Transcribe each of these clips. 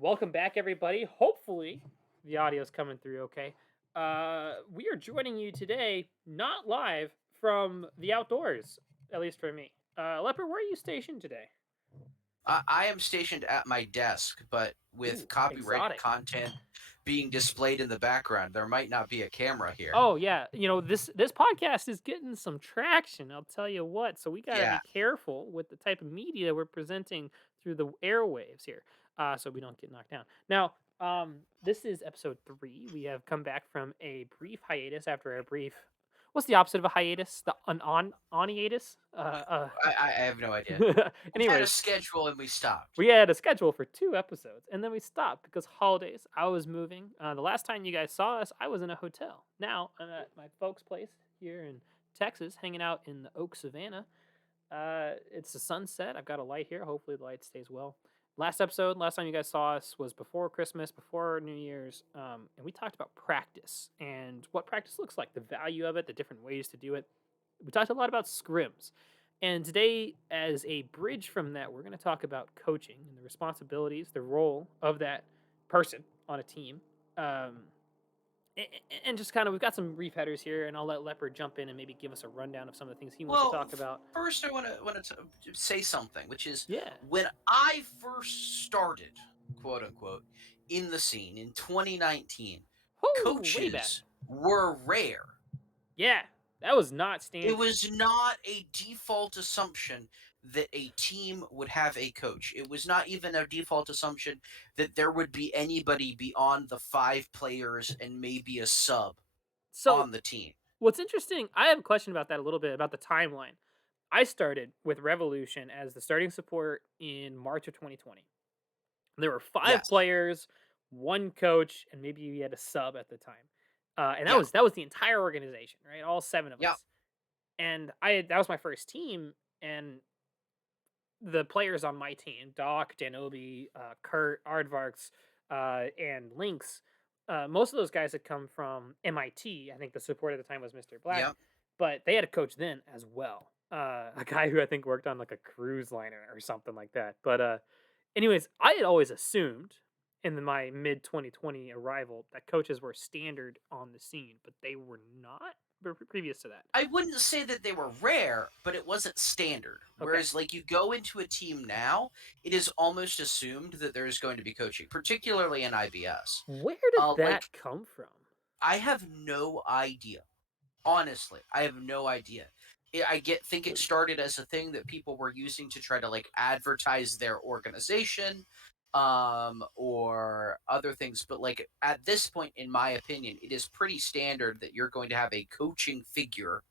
Welcome back, everybody. Hopefully, the audio's coming through okay. We are joining you today, not live from the outdoors, at least for me. Leopard, where are you stationed today? I am stationed at my desk, but Ooh, with copyrighted exotic. content being displayed in the background, there might not be a camera here. Oh yeah, this podcast is getting some traction. I'll tell you what. So we got to be Yeah. careful with the type of media we're presenting through the airwaves here, so we don't get knocked down. Now, this is episode 3. We have come back from a brief hiatus after a brief. What's the opposite of a hiatus? The on hiatus. I have no idea. We had a Anyways, schedule and we stopped. we had a schedule for 2 episodes, and then we stopped because holidays. I was moving. The last time you guys saw us, I was in a hotel. Now I'm at my folks' place here in Texas, hanging out in the Oak Savannah. It's the sunset. I've got a light here. Hopefully, the light stays well. Last time you guys saw us was before Christmas, before New Year's, and we talked about practice and what practice looks like, the value of it, the different ways to do it. We talked a lot about scrims. And today, as a bridge from that, we're going to talk about coaching and the responsibilities, the role of that person on a team. Um, and just kind of, we've got some brief headers here, and I'll let Leopard jump in and maybe give us a rundown of some of the things he wants to Well, talk about. first I want to say something, which is Yeah. when I first started, quote unquote, in the scene in 2019, Whoo, way back. coaches were rare. Yeah. That was not It standard. was not a default assumption that a team would have a coach. It was not even a default assumption that there would be anybody beyond the 5 players and maybe a sub So, on the team. what's interesting, I have a question about that a little bit about the timeline. I started with Revolution as the starting support in March of 2020. There were 5 Yes. players, 1 coach, and maybe you had a sub at the time. And that Yeah. was that was the entire organization, right? All 7 of Yeah. us. And I that was my first team, and the players on my team, Doc, Danobi, Kurt, Aardvarks, and Lynx, most of those guys had come from MIT. I think the support at the time was Mr. Black, Yeah. but they had a coach then as well. A guy who I think worked on like a cruise liner or something like that. But anyways, I had always assumed in my mid 2020 arrival that coaches were standard on the scene, but they were not previous to that. I wouldn't say that they were rare, but it wasn't standard. Okay. Whereas, like, you go into a team now, it is almost assumed that there's going to be coaching, particularly in IBS. Where did Like, that come from? I have no idea. Honestly, I have no idea. Think it started as a thing that people were using to try to like advertise their organization, or other things. But like at this point, in my opinion, it is pretty standard that you're going to have a coaching figure,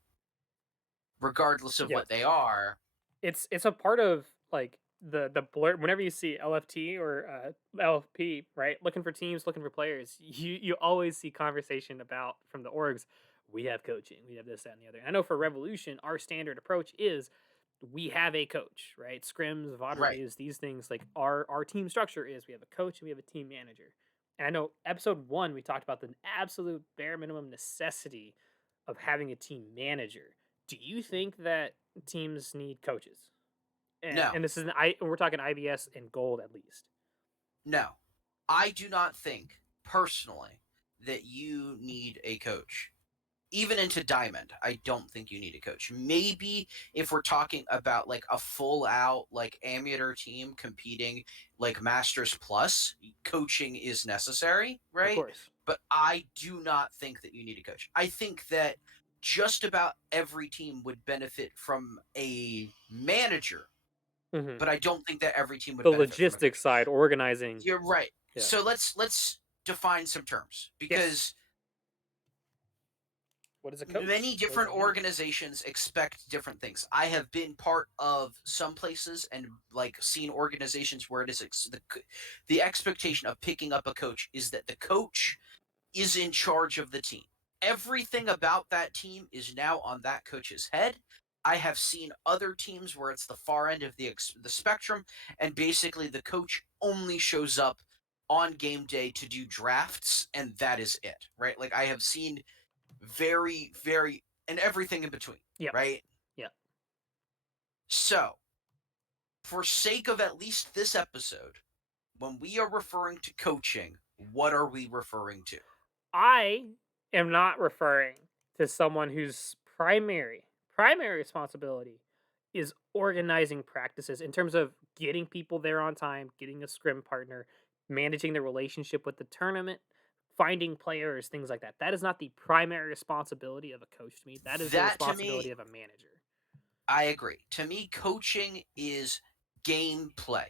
regardless of Yep. what they are. It's a part of like the blur whenever you see LFT or LFP, right? Looking for teams, looking for players, you always see conversation about from the orgs, we have coaching, we have this, that, and the other. I know for Revolution, our standard approach is we have a coach, right? Scrims, Right. Vaudreuils, these things like our team structure is we have a coach and we have a team manager. And I know episode 1 we talked about the absolute bare minimum necessity of having a team manager. Do you think that teams need coaches? And No, and this is an I we're talking IBS and gold at least. no. I do not think personally that you need a coach. Even into diamond, I don't think you need a coach. Maybe if we're talking about like a full out like amateur team competing like Masters Plus, coaching is necessary, Of right? course. But I do not think that you need a coach. I think that just about every team would benefit from a manager, Mhm. but I don't think that every team would The benefit from a logistics coach. side, organizing. You're right. Yeah. So let's define some terms, Yes. because What is a many coach? What is different a manager? organizations expect different things. I have been part of some places and like seen organizations where it is the expectation of picking up a coach is that the coach is in charge of the team. Everything about that team is now on that coach's head. I have seen other teams where it's the far end of the spectrum, and basically the coach only shows up on game day to do drafts, and that is it, right? Like I have seen very, very, and everything in between, Yep. right? Yep. So, for sake of at least this episode, when we are referring to coaching, what are we referring to? I am not referring to someone whose primary responsibility is organizing practices in terms of getting people there on time, getting a scrim partner, managing the relationship with the tournament, finding players, things like that. That is not the primary responsibility of a coach to me. That is the That to responsibility me, of a manager. I agree. To me, coaching is gameplay.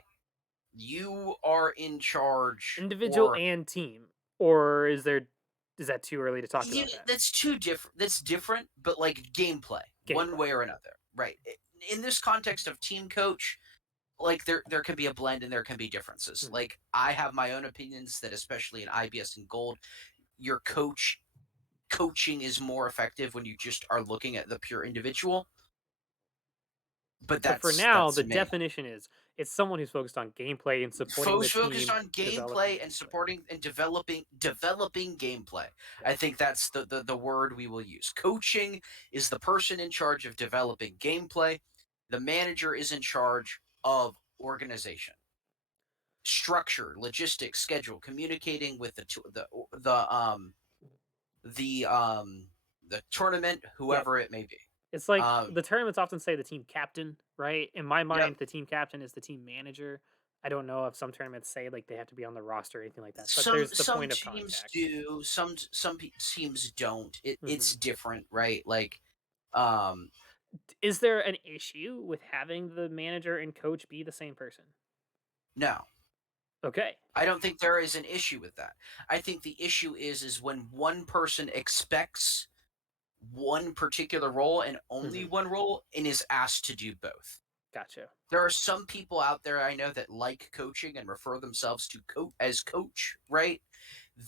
You are in charge, Individual or and team. Or is that too early to talk about that? that's too different. That's different, but like gameplay, one Gameplay. way or another, right? In this context of team coach, like there can be a blend and there can be differences. Mhm. Like I have my own opinions that, especially in IBS and Gold, your coaching is more effective when you just are looking at the pure individual. But But for that's now, that's the me. definition is it's someone who's focused on gameplay and supporting the Folks focused team, on developing gameplay and gameplay. supporting and developing gameplay. Yeah. I think that's the word we will use. Coaching is the person in charge of developing gameplay. The manager is in charge of organization, structure, logistics, schedule, communicating with the the um the tournament, Yep. whoever it may be. It's like Um, the tournaments often say the team captain, right? In my yep. mind, the team captain is the team manager. I don't know if some tournaments say like they have to be on the roster or anything like that, but Some there's the some point of teams contact. do. Teams don't. It's hmm different, right? Like, um, Is there an issue with having the manager and coach be the same person? no, Okay. I don't think there is an issue with that. I think the issue is when one person expects one particular role and only hmm one role and is asked to do both. Gotcha. There are some people out there I know that like coaching and refer themselves to as coach, right?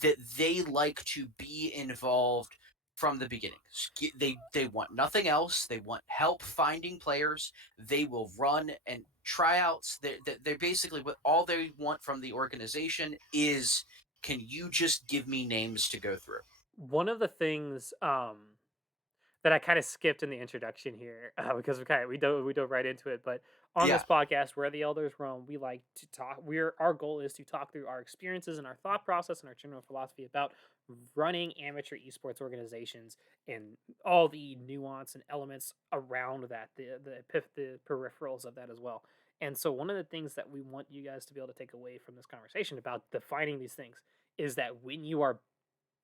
That they like to be involved from the beginning. They want nothing else. They want help finding players. They will run and tryouts. They're basically what all they want from the organization is. Can you just give me names to go through? One of the things that I kind of skipped in the introduction here because we dove right into it. But on Yeah, this podcast, where the elders roam, we like to talk. Our goal is to talk through our experiences and our thought process and our general philosophy about running amateur esports organizations and all the nuance and elements around that, the peripherals of that as well. And so, one of the things that we want you guys to be able to take away from this conversation about defining these things is that when you are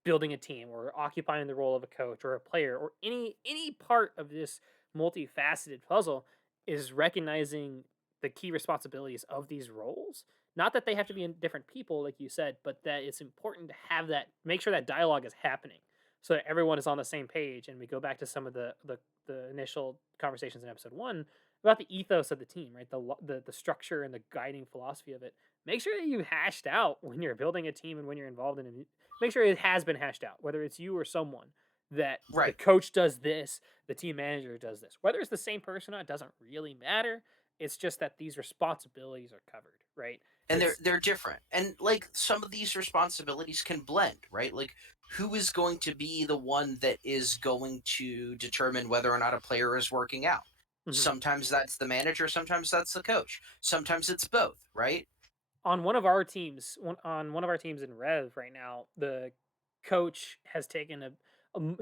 building a team or occupying the role of a coach or a player or any part of this multifaceted puzzle is recognizing the key responsibilities of these roles. Not that they have to be in different people like you said, but that it's important to have that, make sure that dialogue is happening so that everyone is on the same page. And we go back to some of the initial conversations in episode 1 about the ethos of the team, right? The structure and the guiding philosophy of it. Make sure that you hashed out when you're building a team and when you're involved in it, make sure it has been hashed out, whether it's you or someone, that the right. coach does this, the team manager does this. Whether it's the same person or not doesn't really matter. It's just that these responsibilities are covered, right? And they're It's they're different, and like some of these responsibilities can blend, right? Like who is going to be the one that is going to determine whether or not a player is working out? mhm. Sometimes that's the manager, sometimes that's the coach, sometimes it's both, right? On one of our teams, on one of our teams in Rev right now, the coach has taken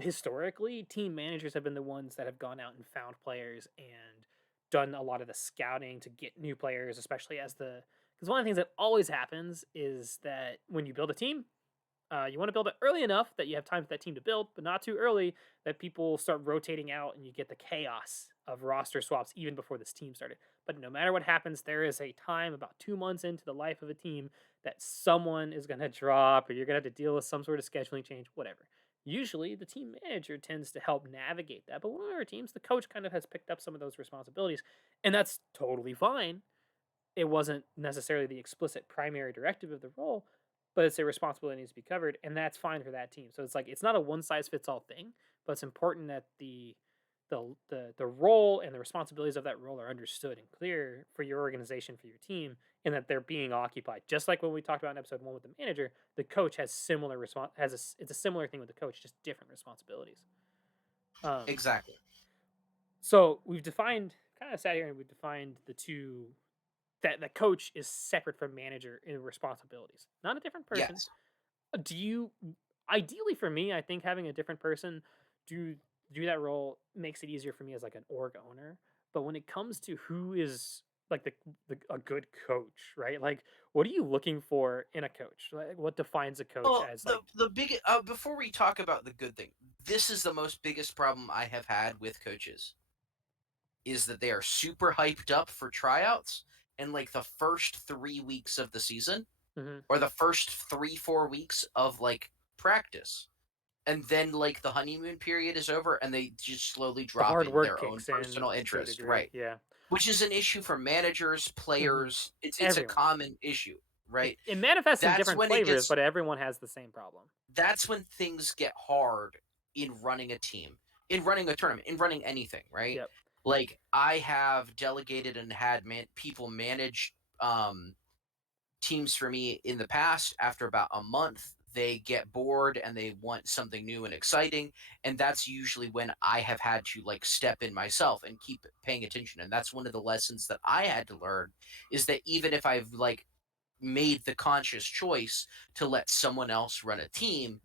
historically team managers have been the ones that have gone out and found players and done a lot of the scouting to get new players, especially as the because one of the things that always happens is that when you build a team, you want to build it early enough that you have time for that team to build, but not too early that people start rotating out and you get the chaos of roster swaps even before this team started. But no matter what happens, there is a time about 2 months into the life of a team that someone is going to drop or you're going to have to deal with some sort of scheduling change, whatever. Usually, the team manager tends to help navigate that. But one of our teams, the coach kind of has picked up some of those responsibilities, and that's totally fine. It wasn't necessarily the explicit primary directive of the role, but it's a responsibility that needs to be covered, and that's fine for that team. So it's like it's not a one size fits all thing, but it's important that the role and the responsibilities of that role are understood and clear for your organization, for your team, and that they're being occupied. Just like when we talked about in episode 1 with the manager, the coach has similar it's a similar thing with the coach, just different responsibilities. Um, Exactly. so we've defined kind of sat here and we've defined the two that the coach is separate from manager in responsibilities, not a different person. Yes. Do you ideally for me, I think having a different person do do that role makes it easier for me as like an org owner. But when it comes to who is like the a good coach, right? Like what are you looking for in a coach? Like what defines a coach Well, as like the big before we talk about the good thing, this is the most biggest problem I have had with coaches is that they are super hyped up for tryouts and like the first 3 weeks of the season mhm, or the first 3 4 weeks of like practice, and then like the honeymoon period is over and they just slowly the drop hard in work their own kicks in personal to a interest, degree. right? Yeah. Which is an issue for managers, Mhm. players. It's a Everyone. common issue, right? It manifests in That's different when it flavors, gets but everyone has the same problem. that's when things get hard in running a team, in running a tournament, in running anything, right? Yep. Like I have delegated and had people manage um, teams for me in the past. After about a month, they get bored and they want something new and exciting, and that's usually when I have had to like step in myself and keep paying attention. And that's one of the lessons that I had to learn is that even if I've like made the conscious choice to let someone else run a team,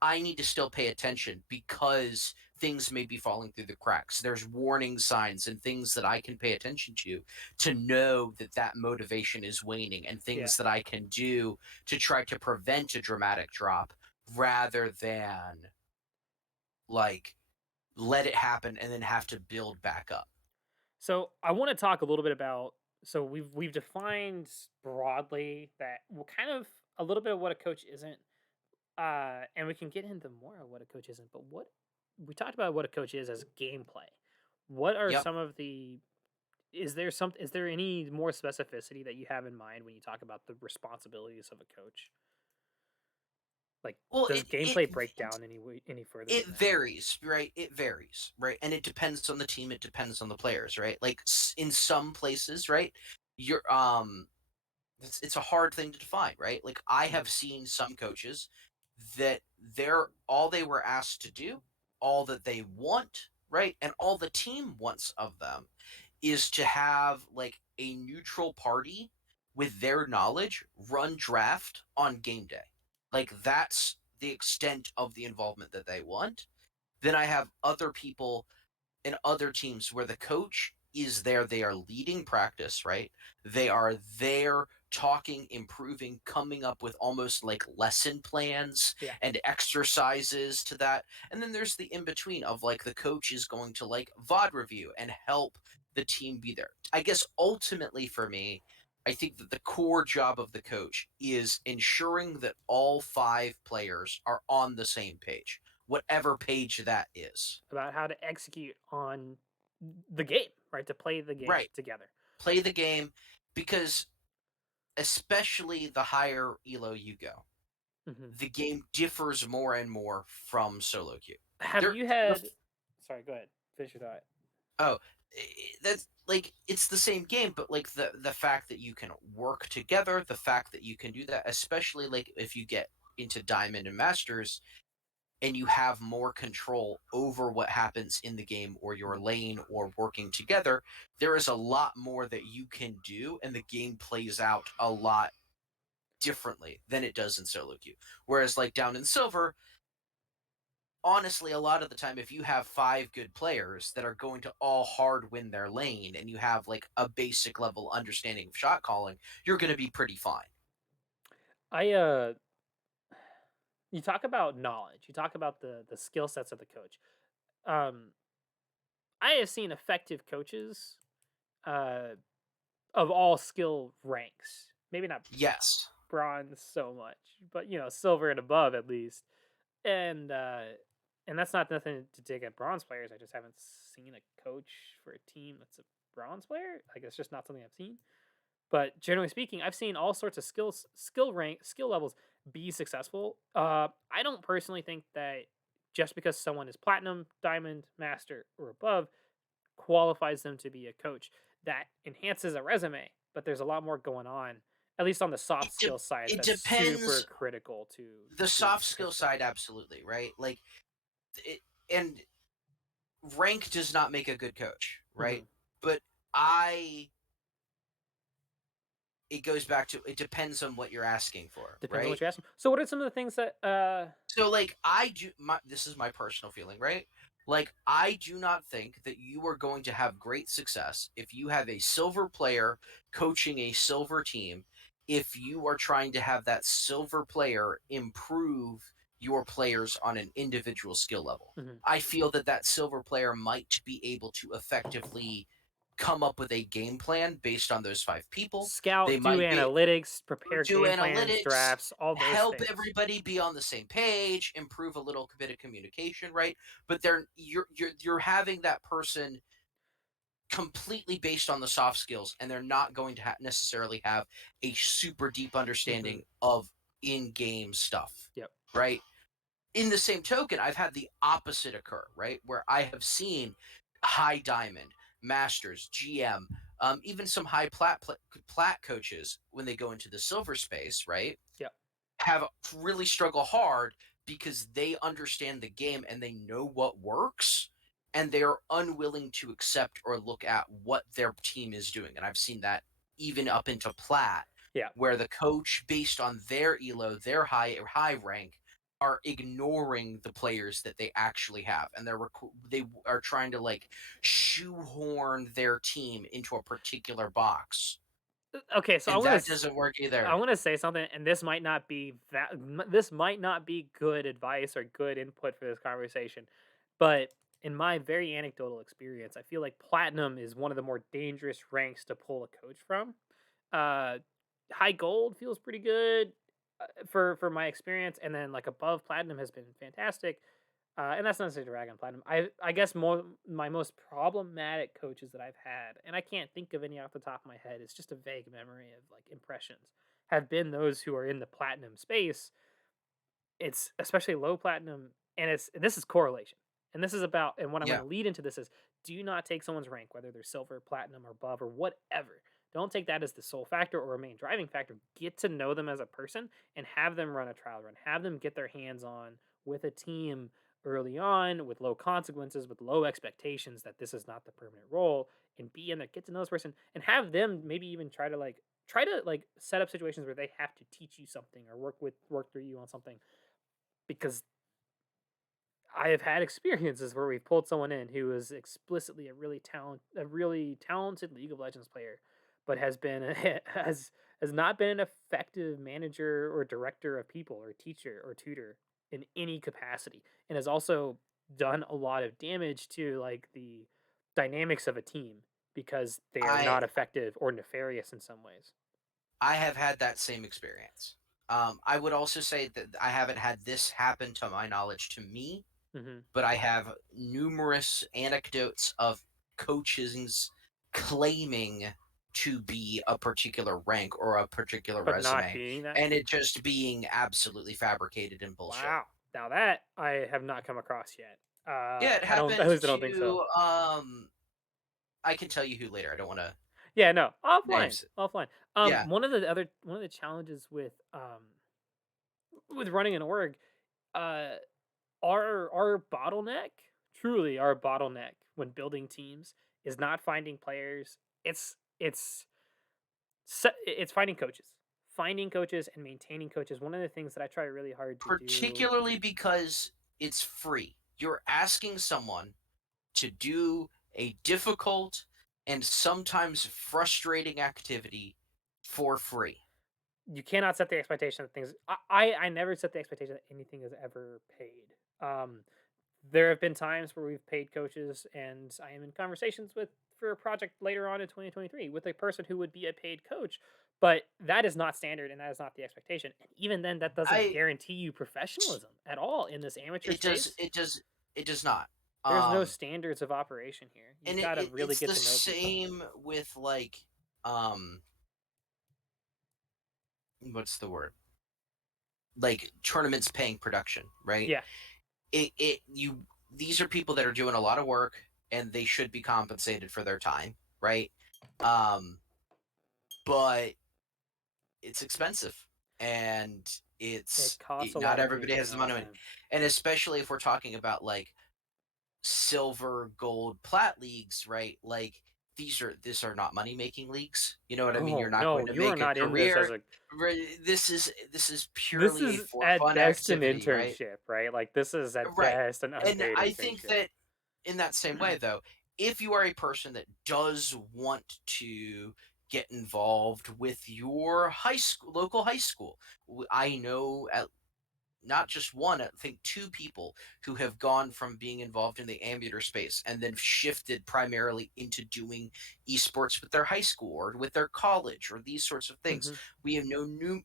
I need to still pay attention because things may be falling through the cracks. There's warning signs and things that I can pay attention to know that that motivation is waning and Yeah. things that I can do to try to prevent a dramatic drop rather than like let it happen and then have to build back up. So I want to talk a little bit about so we've defined broadly that well kind of a little bit of what a coach isn't and we can get into more of what a coach isn't, but what we talked about what a coach is as gameplay. What are Yep. some of the is there any more specificity that you have in mind when you talk about the responsibilities of a coach? Like Well, does gameplay break down any further it than that? varies, right? It varies, right? And it depends on the team, it depends on the players, right? Like in some places, right? You're it's a hard thing to define, right? Like I Mhm. have seen some coaches that they're all they were asked to do, all that they want, right? And all the team wants of them is to have like a neutral party with their knowledge run draft on game day. Like that's the extent of the involvement that they want. Then I have other people in other teams where the coach is there, they are leading practice, right? They are there talking, improving, coming up with almost like lesson plans Yeah. and exercises to that. And then there's the in between of like the coach is going to like VOD review and help the team be there. I guess ultimately for me, I think that the core job of the coach is ensuring that all five players are on the same page, whatever page that is. About how to execute on the game, right? To play the game Right. together. Play the game because especially the higher elo you go, Mhm. the game differs more and more from solo queue. Have There you the had sorry, go ahead. Finish your thought. oh, that's like it's the same game, but like the fact that you can work together, the fact that you can do that, especially like if you get into diamond and masters, and you have more control over what happens in the game or your Mhm. lane or working together, there is a lot more that you can do, and the game plays out a lot differently than it does in solo queue. Whereas, like down in silver, honestly, a lot of the time, if you have five good players that are going to all hard win their lane and you have like a basic level understanding of shot calling, you're going to be pretty fine. I you talk about knowledge. You talk about the skill sets of the coach. Um I have seen effective coaches uh of all skill ranks. Maybe not Yes. bronze so much, but silver and above at least. And and that's not nothing to dig at bronze players. I just haven't seen a coach for a team that's a bronze player. Like it's just not something I've seen. But generally speaking, I've seen all sorts of skill levels be successful. I don't personally think that just because someone is platinum, diamond, master, or above qualifies them to be a coach. That enhances a resume, but there's a lot more going on, at least on the soft It, de- skill side, it that's super depends. critical to The to soft skill successful. side, absolutely, right? Like, it, and rank does not make a good coach, right? Mhm. But I it goes back to it depends on what you're asking for, Depends on what right? you're asking. So what are some of the things that So like I do my this is my personal feeling, right? Like I do not think that you are going to have great success if you have a silver player coaching a silver team if you are trying to have that silver player improve your players on an individual skill level. mhm. I feel that that silver player might be able to effectively come up with a game plan based on those five people. They Scout, do might be analytics, prepare do game plans, analytics, drafts, all those help things. everybody be on the same page, improve a little bit of communication, right? But they're you're having that person completely based on the soft skills, and they're not going to necessarily have a super deep Mhm. understanding of in-game stuff, Yep. right? In the same token, I've had the opposite occur, right? Where I have seen high diamond, masters, GM, even some high plat coaches when they go into the silver space, right? Yep. Have really struggle hard because they understand the game and they know what works and they are unwilling to accept or look at what their team is doing. And I've seen that even up into plat Yeah. where the coach based on their elo, their high rank are ignoring the players that they actually have and they are trying to like shoehorn their team into a particular box. Okay, so And that doesn't work I either. want to say something, and this might not be good advice or good input for this conversation, but in my very anecdotal experience, I feel like platinum is one of the more dangerous ranks to pull a coach from. Uh, High gold feels pretty good for my experience, and then like above platinum has been fantastic. And that's not to say to rag on platinum. I guess more my most problematic coaches that I've had, and I can't think of any off the top of my head. It's just a vague memory of like impressions. Have been those who are in the platinum space. It's especially low platinum, and this is correlation, and this is about. And what I'm going Yeah. to lead into this is: do not take someone's rank, whether they're silver, platinum, or above, or whatever. Don't take that as the sole factor or a main driving factor. Get to know them as a person and have them run a trial run. Have them get their hands on with a team early on with low consequences, with low expectations that this is not the permanent role, and be in there, get to know this person, and have them maybe even try to set up situations where they have to teach you something or work through you on something because I have had experiences where we've pulled someone in who is explicitly a really talented League of Legends player, but has been has not been an effective manager or director of people or teacher or tutor in any capacity, and has also done a lot of damage to like the dynamics of a team because they are I not effective or nefarious in some ways. I have had that same experience. I would also say that I haven't had this happen to my knowledge to me, Hmm. but I have numerous anecdotes of coaches claiming to be a particular rank or a particular But not resume, being that. and it just being absolutely fabricated and bullshit. Wow. Now that I have not come across yet. Yeah, it I don't. At happened least I don't think so. to I can tell you who later. I don't want to Yeah, no, offline, names. offline. Yeah, One of the challenges with running an org, uh, our bottleneck, truly our bottleneck when building teams is not finding players. It's finding coaches and maintaining coaches. One of the things that I try really hard to do. particularly because it's free. You're asking someone to do a difficult and sometimes frustrating activity for free. You cannot set the expectation that things. I never set the expectation that anything is ever paid. There have been times where we've paid coaches, and I am in conversations with for a project later on in 2023 with a person who would be a paid coach, but that is not standard and that is not the expectation. And even then, that doesn't I guarantee you professionalism at all in this amateur it does space. it does it does not. There's no Um standards of operation here. and You've got to really it's get the to know people. same with like um what's the word? Like tournaments paying production, right? Yeah, It you these are people that are doing a lot of work and they should be compensated for their time, right? Um but it's expensive and it costs a not lot of money everybody to put has in the all that money, time. and especially if we're talking about like silver gold plat leagues, right? Like these are not money making leagues. You know what I mean? You're Oh not going no, to you are make a not in this as career. a. This is This purely a is for at fun best an activity, right? internship, right? Like this is at Right. best an And unpaid I think internship. that in that same way, though, if you are a person that does want to get involved with your high school, local high school, I know at not just one, I think two people who have gone from being involved in the amateur space and then shifted primarily into doing esports with their high school or with their college or these sorts of things. Hmm. We have no new,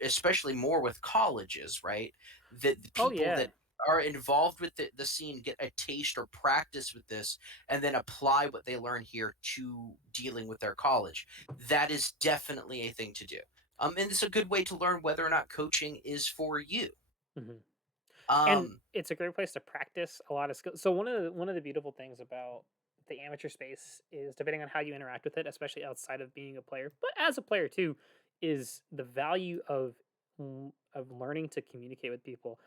especially more with colleges, right? That the Oh people yeah. that are involved with the scene get a taste or practice with this and then apply what they learn here to dealing with their college. That is definitely a thing to do. And it's a good way to learn whether or not coaching is for you. Hmm. And Um, it's a great place to practice a lot of skills. So one of the beautiful things about the amateur space is depending on how you interact with it, especially outside of being a player, but as a player too, is the value of learning to communicate with people.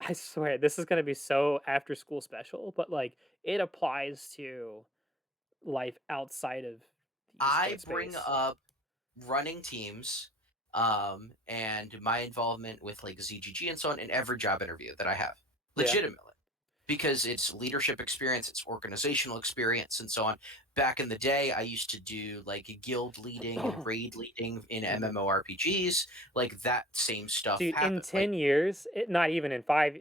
I swear this is going to be so after school special, but like it applies to life outside of the I esports bring space. up running teams, and my involvement with like ZGG and so on in every job interview that I have, Yeah. legitimately, because it's leadership experience, it's organizational experience, and so on. Back in the day, I used to do like guild leading and raid leading in Mhm. MMORPGs. Like that same stuff Dude, in happened. Like 10 years, not even in 5,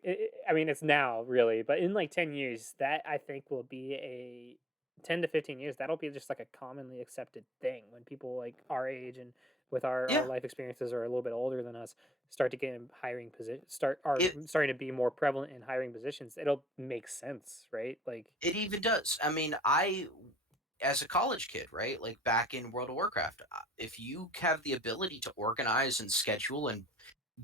I mean, it's now really, but in like 10 years, that I think will be a 10 to 15 years, that'll be just like a commonly accepted thing when people like our age and with our yeah, life experiences are a little bit older than us start to get in hiring position start are it starting to be more prevalent in hiring positions. It'll make sense, right? Like, it even does. I mean, I as a college kid, right? Like back in World of Warcraft, if you have the ability to organize and schedule and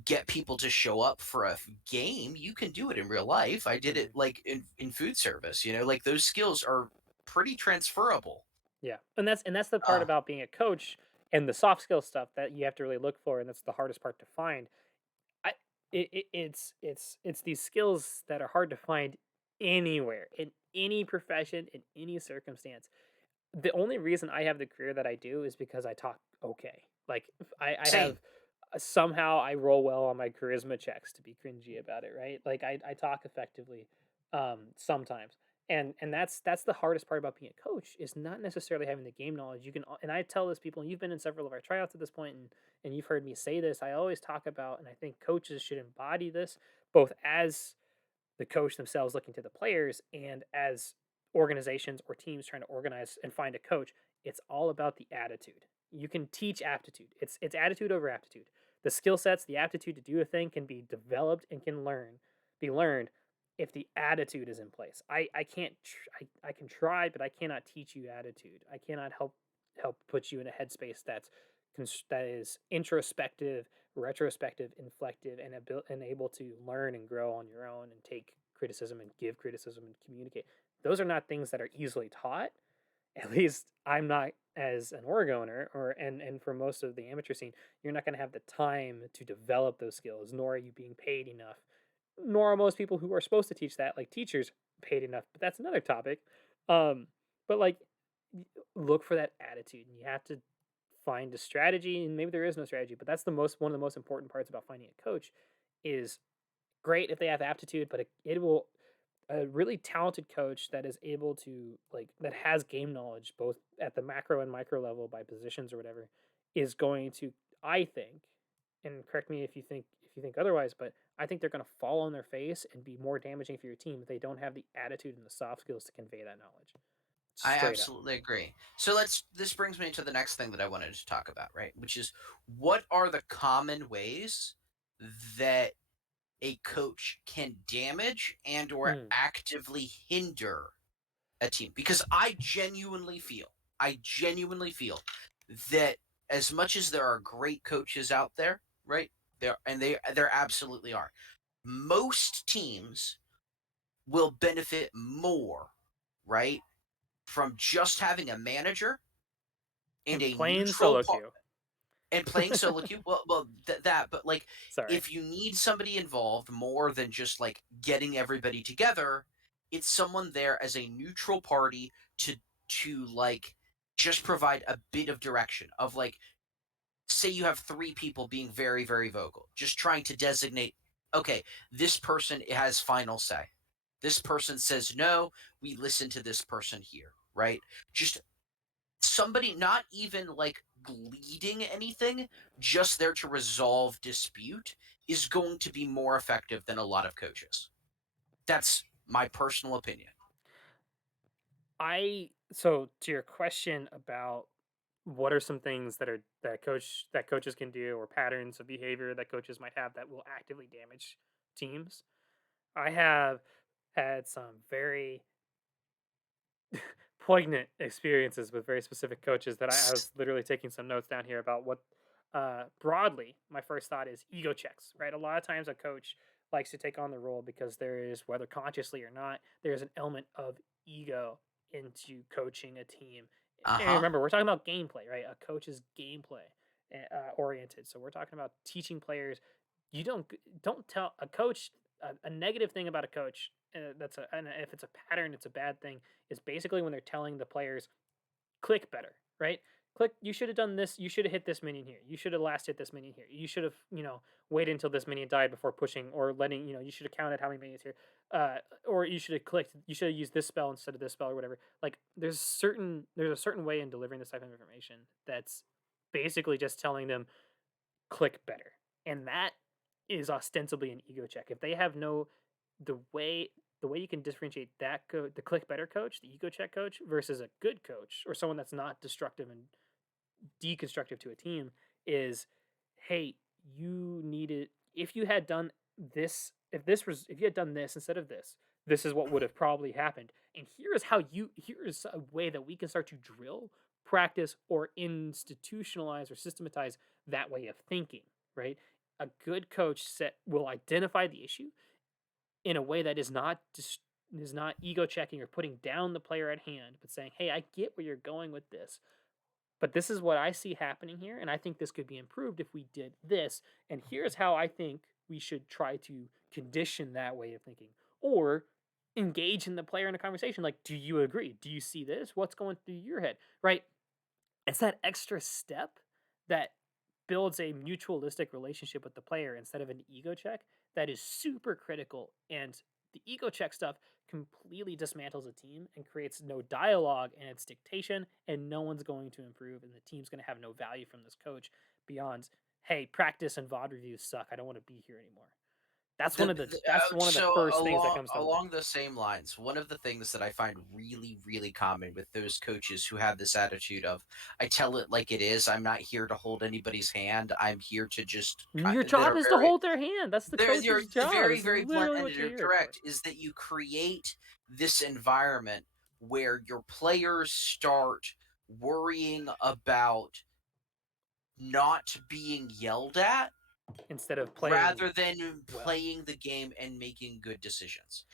get people to show up for a game, you can do it in real life. I did it mhm. like in food service, like those skills are pretty transferable. Yeah, and that's the part Uh, about being a coach and the soft skill stuff that you have to really look for, and that's the hardest part to find. I it's these skills that are hard to find anywhere in any profession in any circumstance. The only reason I have the career that I do is because I talk okay. Like I same. have somehow I roll well on my charisma checks to be cringy about it, right? Like I talk effectively sometimes. And that's the hardest part about being a coach is not necessarily having the game knowledge. You can and I tell this people and you've been in several of our tryouts at this point and you've heard me say this. I always talk about and I think coaches should embody this both as the coach themselves looking to the players and as organizations or teams trying to organize and find a coach. It's all about the attitude. You can teach aptitude. It's attitude over aptitude. The skill sets, the aptitude to do a thing can be developed and can be learned if the attitude is in place. I can't I can try, but I cannot teach you attitude. I cannot help put you in a headspace that is introspective, retrospective, inflective, and able to learn and grow on your own and take criticism and give criticism and communicate. Those are not things that are easily taught. At least I'm not as an Oregoner, or and for most of the amateur scene, you're not going to have the time to develop those skills, nor are you being paid enough. Nor are most people who are supposed to teach that, like teachers, paid enough. But that's another topic. Um, but like, look for that attitude, and you have to find a strategy. And maybe there is no strategy, but that's the most one of the most important parts about finding a coach. Is great if they have aptitude, but it will a really talented coach that is able to like that has game knowledge both at the macro and micro level by positions or whatever is going to I think and correct me if you think otherwise, but I think they're going to fall on their face and be more damaging for your team if they don't have the attitude and the soft skills to convey that knowledge. I Straight up. absolutely agree. So this brings me to the next thing that I wanted to talk about, right? Which is what are the common ways that a coach can damage and or Mm, actively hinder a team? Because I genuinely feel that as much as there are great coaches out there, right? There absolutely are. Most teams will benefit more, right, from just having a manager and and a plain neutral solo queue. and playing solo queue. That, but like Sorry. if you need somebody involved more than just like getting everybody together, it's someone there as a neutral party to like just provide a bit of direction of like, say you have three people being very, very vocal, just trying to designate, okay, this person has final say. This person says no, we listen to this person here, right? Just somebody not even like leading anything, just there to resolve dispute is going to be more effective than a lot of coaches. That's my personal opinion. So to your question about what are some things that coaches can do or patterns of behavior that coaches might have that will actively damage teams. I have had some very poignant experiences with very specific coaches that I was literally taking some notes down here about what broadly my first thought is ego checks, right? A lot of times a coach likes to take on the role because there is, whether consciously or not, there's an element of ego into coaching a team. And Uh-huh. remember, we're talking about gameplay, right? A coach is gameplay oriented. So we're talking about teaching players. You don't tell a coach a negative thing about a coach. And if it's a pattern, it's a bad thing. Is basically when they're telling the players click better, right? Click. You should have done this. You should have hit this minion here. You should have last hit this minion here. You should have, waited until this minion died before pushing or letting. You should have counted how many minions here. Or you should have clicked. You should have used this spell instead of this spell or whatever. Like there's a certain way in delivering this type of information that's basically just telling them click better, and that is ostensibly an ego check. If they have no the way the way you can differentiate the click better coach, the ego check coach, versus a good coach or someone that's not destructive and deconstructive to a team is, hey, you needed if you had done this, if you had done this instead of this, this is what would have probably happened. And here is a way that we can start to drill, practice, or institutionalize or systematize that way of thinking, right? A good coach will identify the issue in a way that is not ego checking or putting down the player at hand, but saying, "Hey, I get where you're going with this, but this is what I see happening here, and I think this could be improved if we did this. And here's how I think we should try to condition that way of thinking, or engage in the player in a conversation. Like, do you agree? Do you see this? What's going through your head? Right? It's that extra step that builds a mutualistic relationship with the player instead of an ego check that is super critical. And the ego check stuff completely dismantles a team and creates no dialogue and its dictation, and no one's going to improve, and the team's going to have no value from this coach beyond, hey, practice and VOD reviews suck. I don't want to be here anymore. That's one of the So first things that comes to mind. along the same lines, one of the things that I find really, really common with those coaches who have this attitude of, I tell it like it is. I'm not here to hold anybody's hand. I'm here to just Your that job are is to very hold their hand. That's the you're coach's job. very, It's very blunt literally ended. what you're You're here for. correct. Is that you create this environment where your players start worrying about not being yelled at Instead of playing rather than well. playing the game and making good decisions.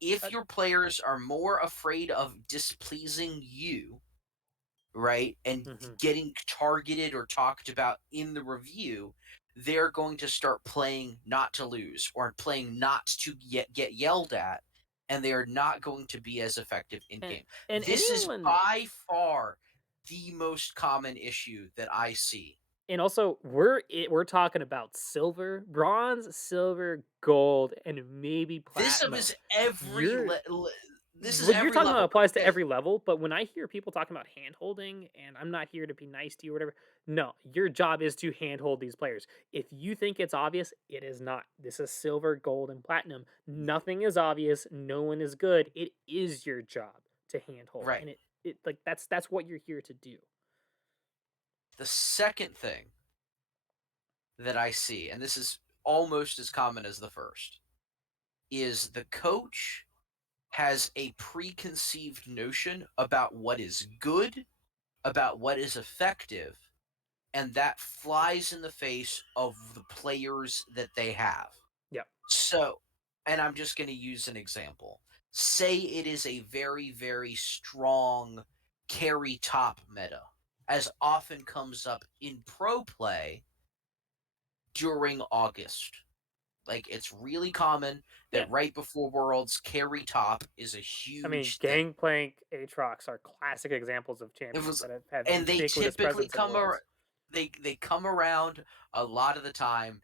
If Uh, your players are more afraid of displeasing you, right, and mhm. getting targeted or talked about in the review, they're going to start playing not to lose or playing not to get yelled at, and they are not going to be as effective in And game. and This is anyone by far the most common issue that I see. and also we're talking about silver, bronze, silver, gold, and maybe This of platinum. is every You're this is what you're every talking about level. applies to Okay, every level, but when I hear people talking about hand holding and I'm not here to be nice to you or whatever, no, your job is to handhold these players. If you think it's obvious, it is not. This is silver, gold, and platinum. Nothing is obvious, no one is good. It is your job to handhold. right. And it like that's what you're here to do. The second thing that I see, and this is almost as common as the first, is the coach has a preconceived notion about what is good, about what is effective, and that flies in the face of the players that they have. Yep. So, and I'm just going to use an example. Say it is a very, very strong carry top meta, as often comes up in pro play during August. Like, it's really common Yeah. that right before Worlds, carry top is a I mean, huge thing. Gangplank, Aatrox are classic examples of It champions was that have had and they ubiquitous typically presence in come Worlds. they come around a lot of the time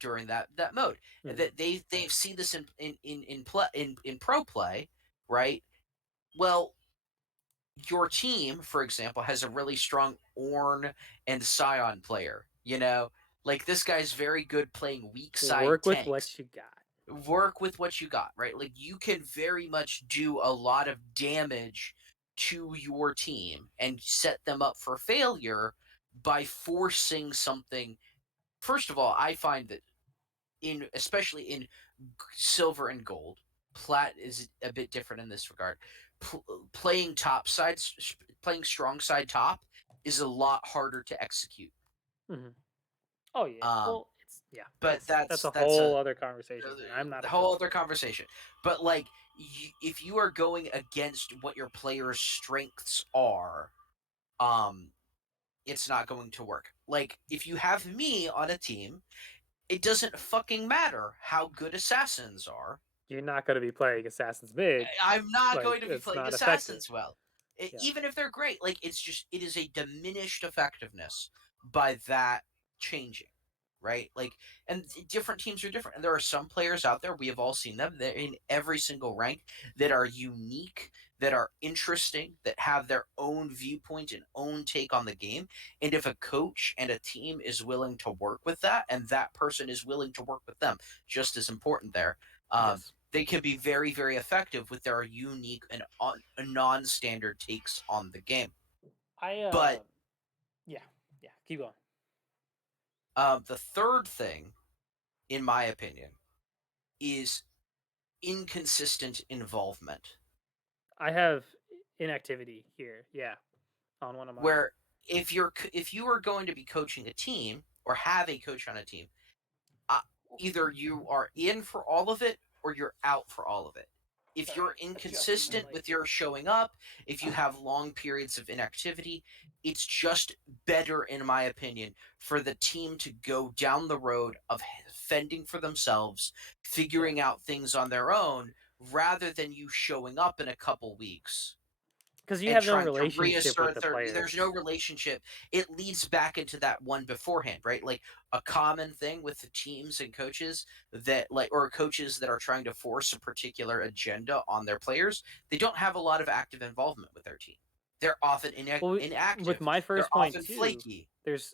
during that mode. Mhm. That they've seen this in pro play, right? Well, your team, for example, has a really strong Orn and Scion player. Like this guy's very good playing weak side Work with tanks. what you got. Work with what you got, right? Like you can very much do a lot of damage to your team and set them up for failure by forcing something. First of all, I find that especially in silver and gold, plat is a bit different in this regard. Playing top sides, playing strong side top is a lot harder to execute. Mhm. Oh yeah. Um, Well, yeah. but That's a that's whole other conversation. I'm not a a whole coach, other but conversation. But like, if you are going against what your player's strengths are, um, it's not going to work. Like, if you have me on a team, it doesn't fucking matter how good assassins are. you're not going to be playing Assassin's mid. I'm not Like going to be it's playing not effective. assassins well. Yeah. Even if they're great, like it is a diminished effectiveness by that changing, right? Like, and different teams are different, and there are some players out there, we have all seen them, they're in every single rank, that are unique, that are interesting, that have their own viewpoint and own take on the game. And if a coach and a team is willing to work with that, and that person is willing to work with them, just as important there. Um, Yes. they can be very, very effective with their unique and non-standard takes on the game. I But yeah. Yeah, keep going. the third thing, in my opinion, is inconsistent involvement. I have inactivity here. Yeah, on one of mine. Where if you are going to be coaching a team or have a coach on a team, uh, either you are in for all of it or you're out for all of it. If Sorry, you're adjusting my inconsistent mic with here. your showing up, if you have long periods of inactivity, it's just better, in my opinion, for the team to go down the road of fending for themselves, Yeah. figuring out things on their own, rather than you showing up in a couple weeks Because you and have no trying to relationship with reassert the there's no players. relationship. It leads back into that one beforehand, right? Like a common thing with the teams and coaches that like or coaches that are trying to force a particular agenda on their players, they don't have a lot of active involvement with their team. They're often Well, with inactive. my They're first point often too, flaky.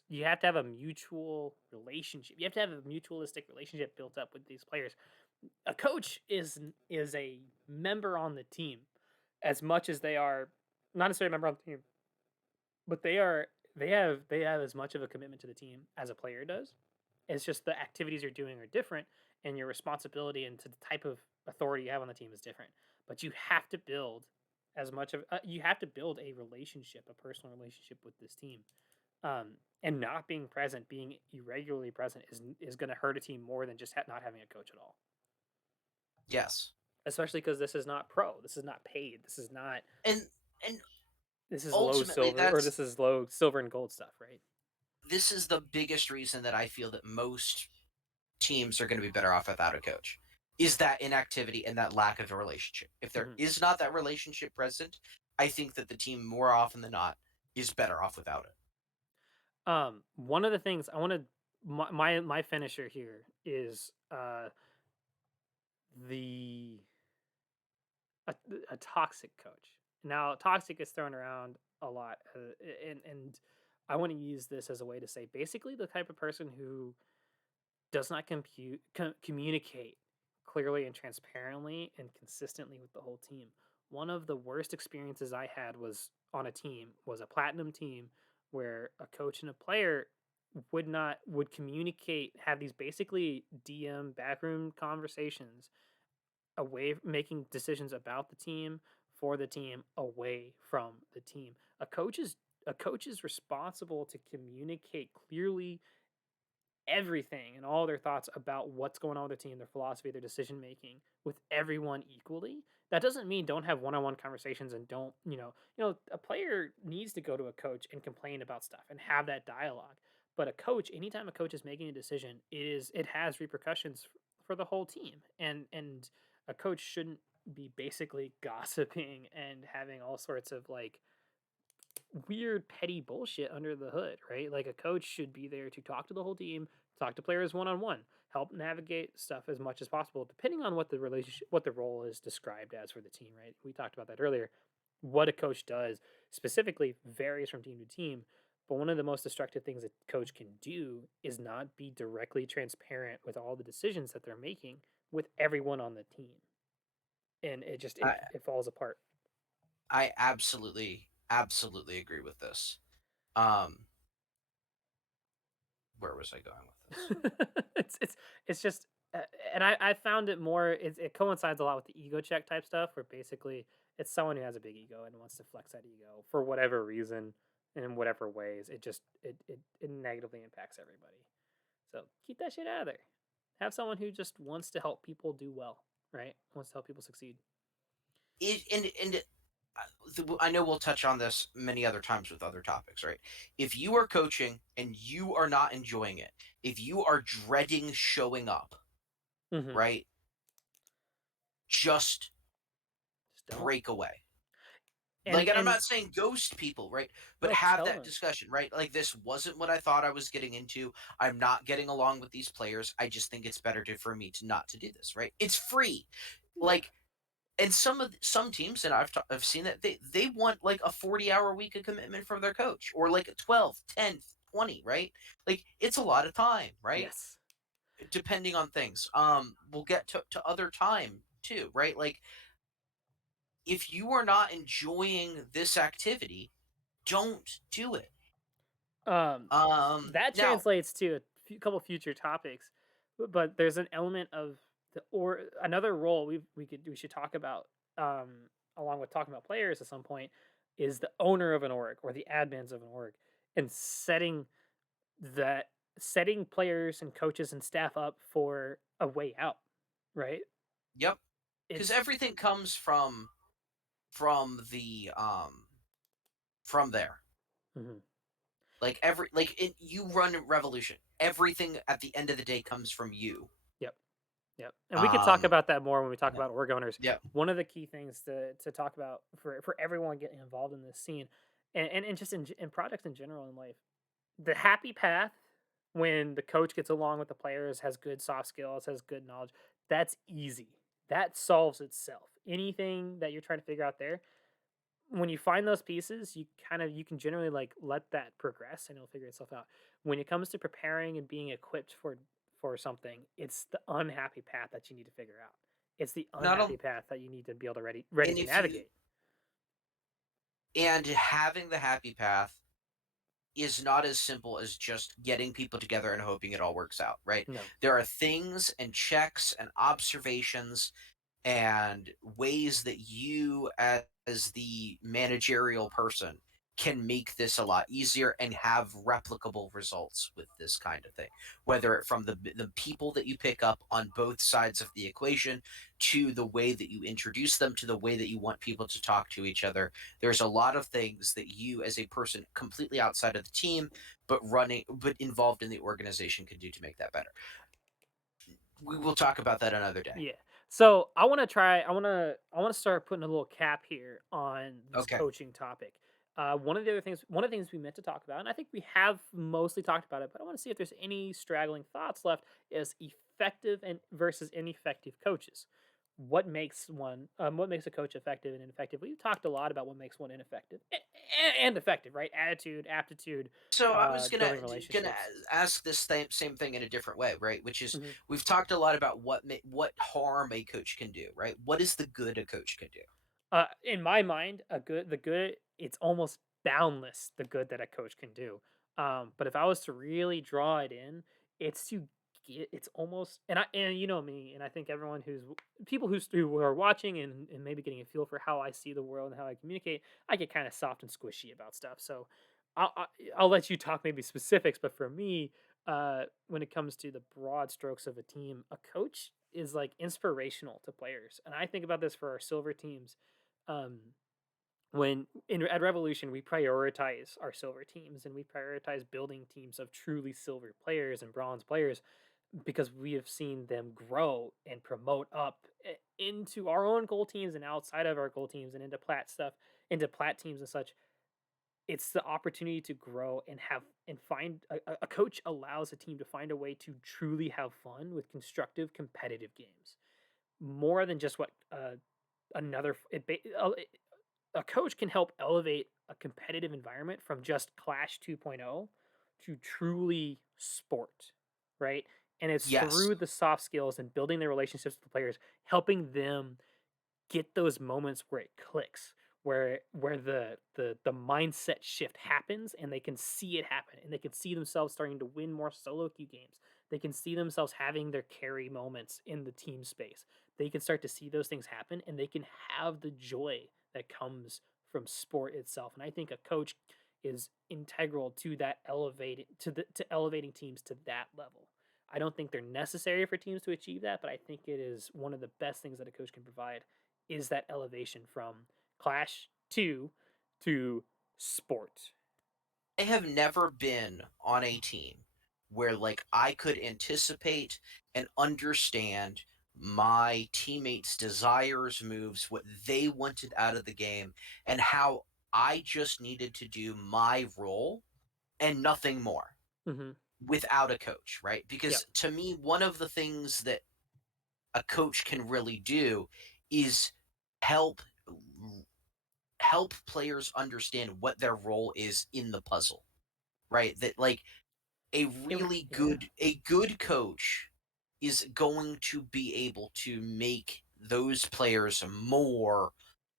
you have to have a mutual relationship. You have to have a mutualistic relationship built up with these players. A coach is a member on the team as much as they are not necessarily a member on the team, but they have as much of a commitment to the team as a player does. It's just the activities you're doing are different, and your responsibility and to the type of authority you have on the team is different. But you have to build you have to build a relationship, a personal relationship with this team. And not being present, being irregularly present, is going to hurt a team more than just not having a coach at all. Yes. Especially because this is not pro. This is not paid. And This is low ultimately silver, or this is low silver and gold stuff, right? this is the biggest reason that I feel that most teams are going to be better off without a coach is that inactivity and that lack of a relationship. If there Hmm. is not that relationship present, I think that the team more often than not is better off without it. One of the things I want to my finisher here is the a, a toxic coach. Now, toxic is thrown around a lot, and I want to use this as a way to say basically the type of person who does not communicate clearly and transparently and consistently with the whole team. One of the worst experiences I had was on a team was a platinum team where a coach and a player would communicate, have these basically DM backroom conversations away, making decisions about the team, for the team, away from the team. A coach is responsible to communicate clearly everything and all their thoughts about what's going on with their team, their philosophy, their decision making with everyone equally. That doesn't mean don't have one-on-one conversations and don't, a player needs to go to a coach and complain about stuff and have that dialogue. But a coach, anytime a coach is making a decision, it has repercussions for the whole team, and a coach shouldn't be basically gossiping and having all sorts of like weird petty bullshit under the hood, right? Like a coach should be there to talk to the whole team, talk to players one on one, help navigate stuff as much as possible, depending on what the relationship, what the role is described as for the team, right? We talked about that earlier. What a coach does specifically varies from team to team. But one of the most destructive things a coach can do is not be directly transparent with all the decisions that they're making with everyone on the team. And it just I it falls apart. I absolutely agree with this. Um, where was I going with this? it's it's just uh, and I found it more it coincides a lot with the ego check type stuff where basically it's someone who has a big ego and wants to flex that ego for whatever reason and in whatever ways it negatively impacts everybody. So keep that shit out of there. Have someone who just wants to help people do well, right? Wants to help people succeed. I know we'll touch on this many other times with other topics, right? If you are coaching and you are not enjoying it, if you are dreading showing up, Hmm. right? Just Just don't. break away. And And I'm and not saying ghost people, right? But no, have tell that them. discussion, right? Like, this wasn't what I thought I was getting into. I'm not getting along with these players. I just think it's better for me to not to do this, right? It's free. Yeah. Like, and some teams, and I've seen that they want like a 40-hour week of commitment from their coach, or like a 12, 10, 20, right? Like, it's a lot of time, right? Yes. Depending on things. We'll get to other time too, right? Like, if you are not enjoying this activity, don't do it. Um, that Now, translates to a couple future topics, but there's an element of the or another role we should talk about along with talking about players at some point is the owner of an org or the admins of an org and that setting players and coaches and staff up for a way out, right? yep, because It's everything comes the from there. mhm. Like, you run Revolution. Everything at the end of the day comes from you. Yep. Yep, and we could talk Um, about that more when we talk yeah, about org owners. yeah, One of the key things to talk about for everyone getting involved in this scene, and just in projects in general in life, the happy path when the coach gets along with the players, has good soft skills, has good knowledge, that's easy. That solves itself. Anything that you're trying to figure out there, when you find those pieces, you can generally like let that progress and it'll figure itself out. When it comes to preparing and being equipped for something, it's the unhappy path that you need to figure out. It's the not unhappy a, path that you need to be able to ready and to if you navigate. and having the happy path is not as simple as just getting people together and hoping it all works out, right? No. There are things and checks and observations and ways that you, as the managerial person, can make this a lot easier and have replicable results with this kind of thing, whether it from the people that you pick up on both sides of the equation, to the way that you introduce them, to the way that you want people to talk to each other. There's a lot of things that you, as a person completely outside of the team but involved in the organization, can do to make that better. We will talk about that another day. Yeah. So I want to try. I want to start putting a little cap here on this Okay. coaching topic. One of the things we meant to talk about, and I think we have mostly talked about it, but I want to see if there's any straggling thoughts left. Is effective and versus ineffective coaches. What makes a coach effective and ineffective? We've talked a lot about what makes one ineffective and effective, right? Attitude, aptitude, So I was building gonna relationships. ask this same thing in a different way, right? Which is, Mhm. we've talked a lot about what harm a coach can do, right? What is the good a coach can do? In my mind, the good, it's almost boundless the good that a coach can do. But if I was to really draw it in, it's to it's almost and you know me, and I think everyone people who are watching and maybe getting a feel for how I see the world and how I communicate, I get kind of soft and squishy about stuff. So I'll I- I'll let you talk maybe specifics, but for me, when it comes to the broad strokes of a team, a coach is like inspirational to players, and I think about this for our silver teams um, at Revolution we prioritize our silver teams and we prioritize building teams of truly silver players and bronze players because we have seen them grow and promote up into our own goal teams and outside of our goal teams and into plat stuff, into plat teams and such. It's the opportunity to grow and have and find a coach allows a team to find a way to truly have fun with constructive competitive games more than just what another f- it, ba- a coach can help elevate a competitive environment from just Clash 2.0 to truly sport, right? And it's Yes. through the soft skills and building their relationships with the players, helping them get those moments where it clicks, where the mindset shift happens and they can see it happen and they can see themselves starting to win more solo queue games. They can see themselves having their carry moments in the team space. They can start to see those things happen and they can have the joy that comes from sport itself. And I think a coach is integral to that elevating to elevating teams to that level. I don't think they're necessary for teams to achieve that, but I think it is one of the best things that a coach can provide is that elevation from Clash 2 to sport. I have never been on a team where like I could anticipate and understand my teammates' desires, moves, what they wanted out of the game, and how I just needed to do my role and nothing more Mhm. without a coach, right? Yep. Because to me, one of the things that a coach can really do is help help players understand what their role is in the puzzle, right? That like Yeah. a good coach is going to be able to make those players more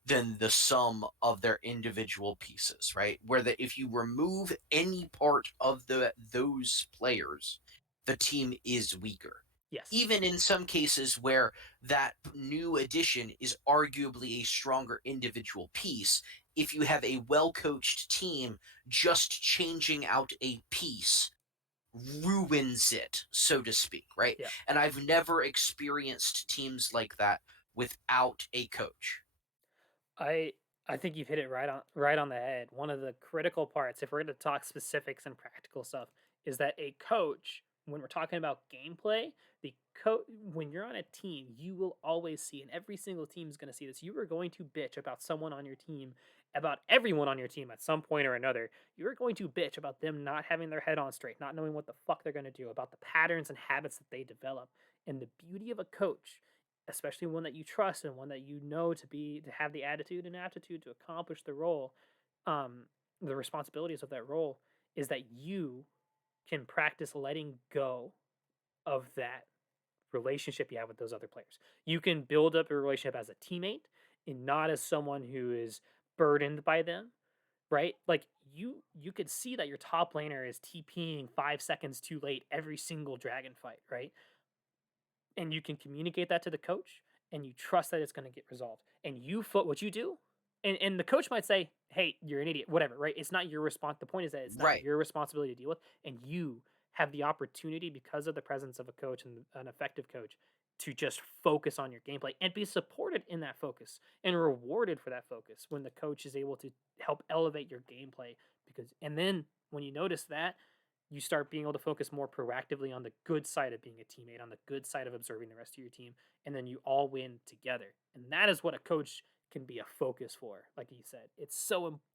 than the sum of their individual pieces, right? Where that if you remove any part of those players, the team is weaker. Yes. Even in some cases where that new addition is arguably a stronger individual piece, if you have a well coached team, just changing out a piece ruins it, so to speak, right? Yeah. And I've never experienced teams like that without a coach. I I think you've hit it right on the head. One of the critical parts, if we're going to talk specifics and practical stuff, is that a coach, when we're talking about gameplay, the coach when you're on a team, you will always see, and every single team is going to see this. You are going to bitch about someone on your team, about everyone on your team at some point or another. You're going to bitch about them not having their head on straight, not knowing what the fuck they're going to do, about the patterns and habits that they develop. And the beauty of a coach, especially one that you trust and one that you know to have the attitude and aptitude to accomplish the role, um, the responsibilities of that role, is that you can practice letting go of that relationship you have with those other players. You can build up a relationship as a teammate and not as someone who is burdened by them, right? Like you could see that your top laner is TPing 5 seconds too late every single dragon fight, right? And you can communicate that to the coach and you trust that it's going to get resolved and you foot what you do, and the coach might say, hey, you're an idiot, whatever, right? It's not your response. The point is that it's not Right. your responsibility to deal with, and you have the opportunity because of the presence of a coach and an effective coach to just focus on your gameplay and be supported in that focus and rewarded for that focus when the coach is able to help elevate your gameplay. Because and then when you notice that, you start being able to focus more proactively on the good side of being a teammate, on the good side of observing the rest of your team, and then you all win together. And that is what a coach can be a focus for. Like you said,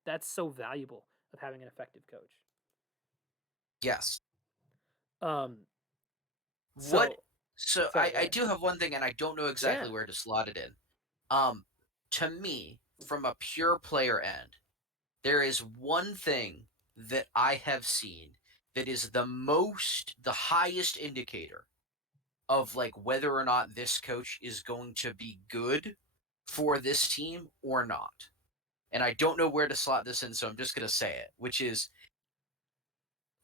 that's so valuable of having an effective coach. Yes. Um, What so so sorry, go I ahead. do have one thing and I don't know Yeah. exactly where to slot it in. Um to me, from a pure player end, there is one thing that I have seen that is the highest indicator of like whether or not this coach is going to be good for this team or not. And I don't know where to slot this in, so I'm just going to say it, which is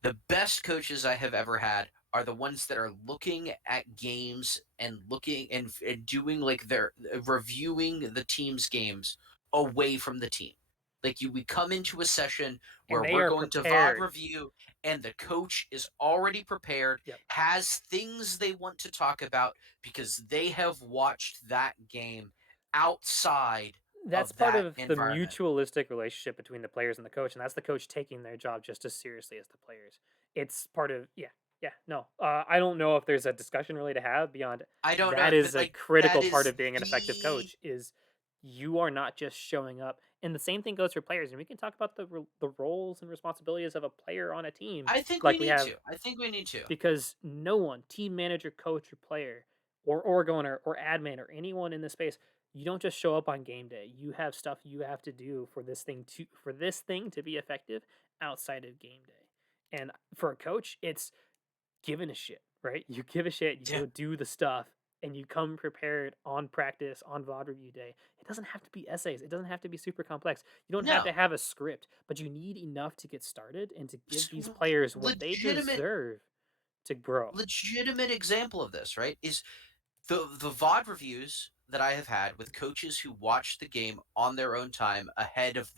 the best coaches I have ever had are the ones that are looking at games and looking and doing like their reviewing the team's games away from the team. Like we come into a session And where they we're are going to VOD prepared. review and the coach is already prepared, Yep. has things they want to talk about because they have watched that game outside That's of part that of the environment. mutualistic relationship between the players and the coach, and that's the coach taking their job just as seriously as the players. It's part of yeah, no. I don't know if there's a discussion really to have beyond I don't know, that but is a like that critical part is of being an effective the coach is you are not just showing up. And the same thing goes for players. And we can talk about the roles and responsibilities of a player on a team I think we like we need have to. I think we need to. because no one, team manager, coach, or player, or org owner, or admin, or anyone in this space, you don't just show up on game day. You have stuff you have to do for this thing to be effective outside of game day. And for a coach, it's giving a shit, right? You give a shit, you Yeah. go do the stuff, and you come prepared on practice on VOD review day. It doesn't have to be essays. It doesn't have to be super complex. You don't have to No. have a script, but you need enough to get started and to give s- these l- players what they legitimate deserve to grow. legitimate example of this, right? Is the VOD reviews that I have had with coaches who watch the game on their own time ahead of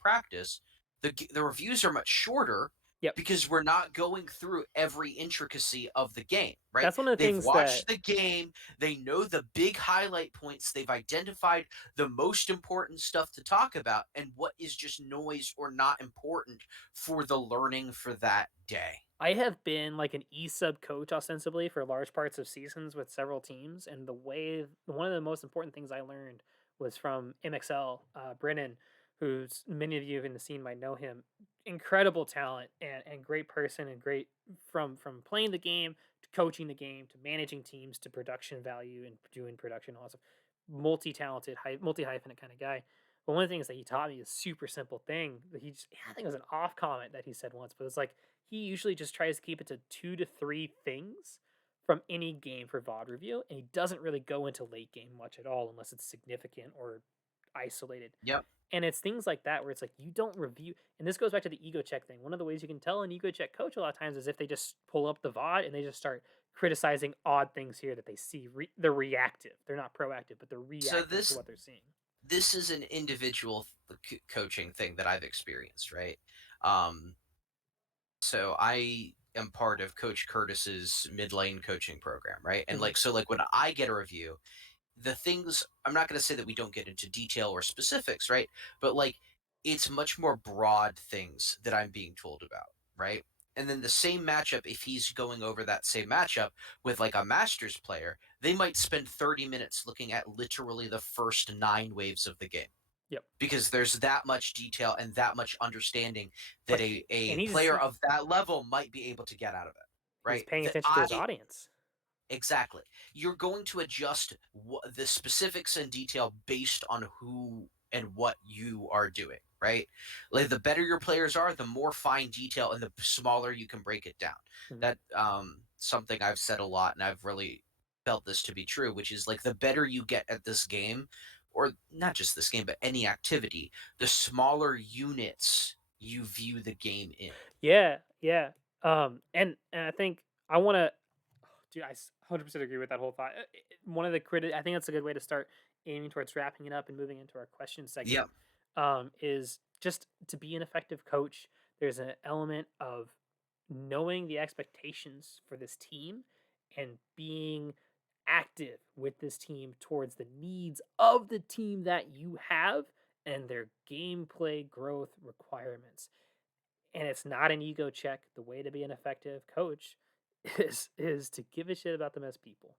practice. The reviews are much shorter Yep. because we're not going through every intricacy of the game, right? That's one of the They've things that watched the game, they know the big highlight points, they've identified the most important stuff to talk about and what is just noise or not important for the learning for that day. I have been like an e-sub coach ostensibly for large parts of seasons with several teams, and the way one of the most important things I learned was from MXL Brennan, who's many of you in the scene might know him. Incredible talent and great person and great from playing the game to coaching the game to managing teams to production value and doing production also multi-talented, multi-hyphenate kind of guy. But one of the things that he taught me is super simple thing that he just I think it was an off comment that he said once, but it's like he usually just tries to keep it to 2 to 3 things from any game for VOD review, and he doesn't really go into late game much at all unless it's significant or isolated. Yep. And it's things like that where it's like you don't review, and this goes back to the ego check thing. One of the ways you can tell an ego check coach a lot of times is if they just pull up the VOD and they just start criticizing odd things here that they see. They're reactive. They're not proactive, but they're So reactive to this what they're seeing. this is an individual coaching thing that I've experienced, right? Um, so I am part of Coach Curtis's mid lane coaching program, right? And Hmm. like when I get a review, the things I'm not going to say that we don't get into detail or specifics, right? But like it's much more broad things that I'm being told about, right? And then the same matchup, if he's going over that same matchup with like a Masters player, they might spend 30 minutes looking at literally the first 9 waves of the game Yep. because there's that much detail and that much understanding that But a and player of that level might be able to get out of it, he's right? paying That attention to his I audience. exactly. You're going to adjust the specifics and detail based on who and what you are doing, right? Like the better your players are, the more fine detail and the smaller you can break it down. Mhm. That something I've said a lot and I've really felt this to be true, which is like the better you get at this game or not just this game but any activity, the smaller units you view the game in. Yeah, yeah. And I think I want to, dude. 100% agree with that whole thought. One of the I think that's a good way to start aiming towards wrapping it up and moving into our question segment. Yep. Is just to be an effective coach. There's an element of knowing the expectations for this team and being active with this team towards the needs of the team that you have and their gameplay growth requirements. And it's not an ego check. The way to be an effective coach is to give a shit about them as people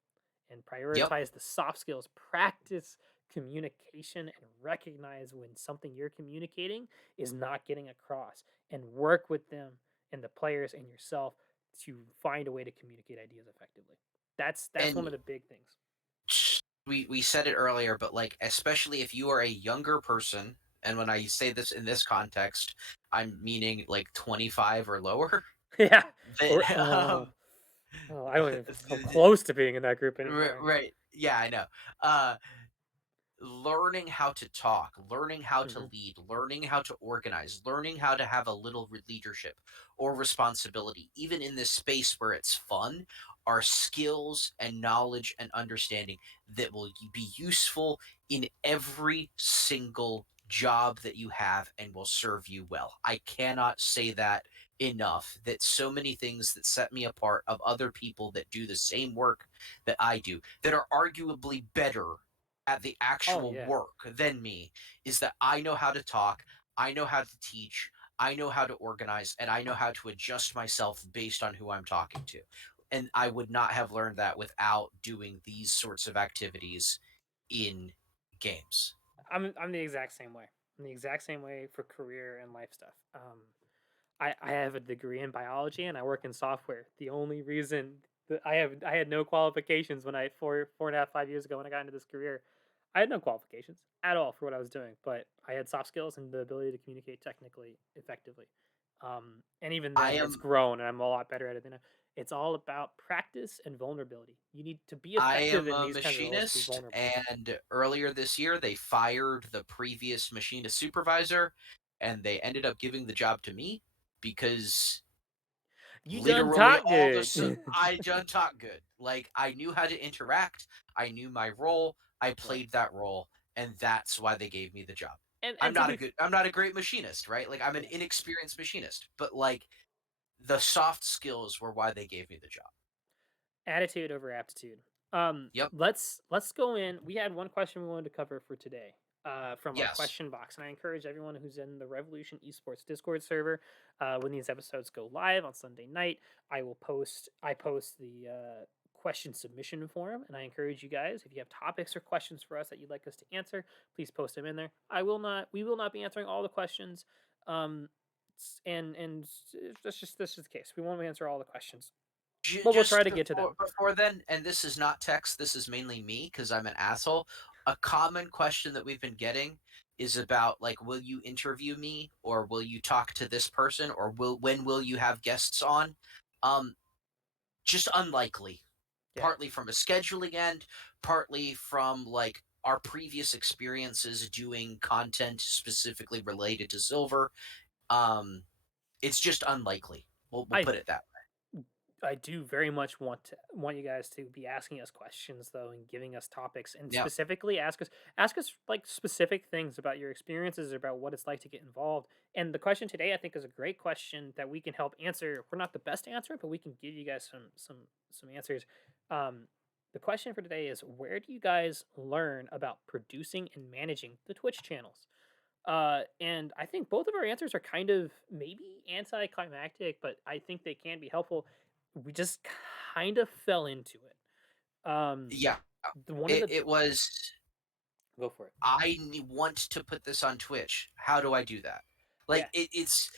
and Yep. prioritize the soft skills, practice communication, and recognize when something you're communicating is not getting across, and work with them and the players and yourself to find a way to communicate ideas effectively. That's one And of the big things. we said it earlier, but like especially if you are a younger person, and when I say this in this context, I'm meaning like 25 or lower. Yeah. That Or oh, I don't even come close to being in that group anymore. right, yeah, I know. Uh, learning how to talk, learning how to Hmm. lead, learning how to organize, learning how to have a little leadership or responsibility, even in this space where it's fun, are skills and knowledge and understanding that will be useful in every single job that you have and will serve you well. I cannot say that enough, that so many things that set me apart of other people that do the same work that I do that are arguably better at the Oh actual yeah. work than me is that I know how to talk, I know how to teach, I know how to organize, and I know how to adjust myself based on who I'm talking to. And I would not have learned that without doing these sorts of activities in games. I'm the exact same way. I'm the exact same way for career and life stuff. I have a degree in biology and I work in software. The only reason that I had no qualifications when I 4.5 5 years ago when I got into this career, I had no qualifications at all for what I was doing, but I had soft skills and the ability to communicate technically effectively. And even I then, it's am grown, and I'm a lot better at it than it's all about practice and vulnerability. You need to be I effective am in a these kinds of roles to be machinist, vulnerable. and earlier this year they fired the previous machinist supervisor, and they ended up giving the job to me because You done literally talk all the good. I done talk good. Like I knew how to interact, I knew my role, I Right. played that role, and that's why they gave me the job. And to be I'm not a great machinist, right? Like I'm an yeah, inexperienced machinist, but like the soft skills were why they gave me the job. attitude over aptitude. Yep. Let's go in. We had one question we wanted to cover for today, from our Yes. question box, and I encourage everyone who's in the Revolution Esports Discord server. When these episodes go live on Sunday night, I post the question submission form, and I encourage you guys, if you have topics or questions for us that you'd like us to answer, please post them in there. We will not be answering all the questions. Um, that's just the case. We won't answer all the questions, but we'll try Just to get to them. before then, and this is not text, this is mainly me because I'm an asshole. A common question that we've been getting is about like, will you interview me, or will you talk to this person, or will you have guests on? Um, just unlikely. Yeah. Partly from a scheduling end, partly from like our previous experiences doing content specifically related to silver. Um, it's just unlikely. We'll I put it that way. I do very much want you guys to be asking us questions though and giving us topics and Yeah. specifically ask us like specific things about your experiences about what it's like to get involved. And the question today I think is a great question that we can help answer. We're not the best answer, but we can give you guys some answers. Um the question for today is, where do you guys learn about producing and managing the Twitch channels? And I think both of our answers are kind of maybe anticlimactic, but I think they can be helpful. We just kind of fell into it. Yeah. One of It was go for it. want to put this on Twitch. How do I do that? Yeah, Like it's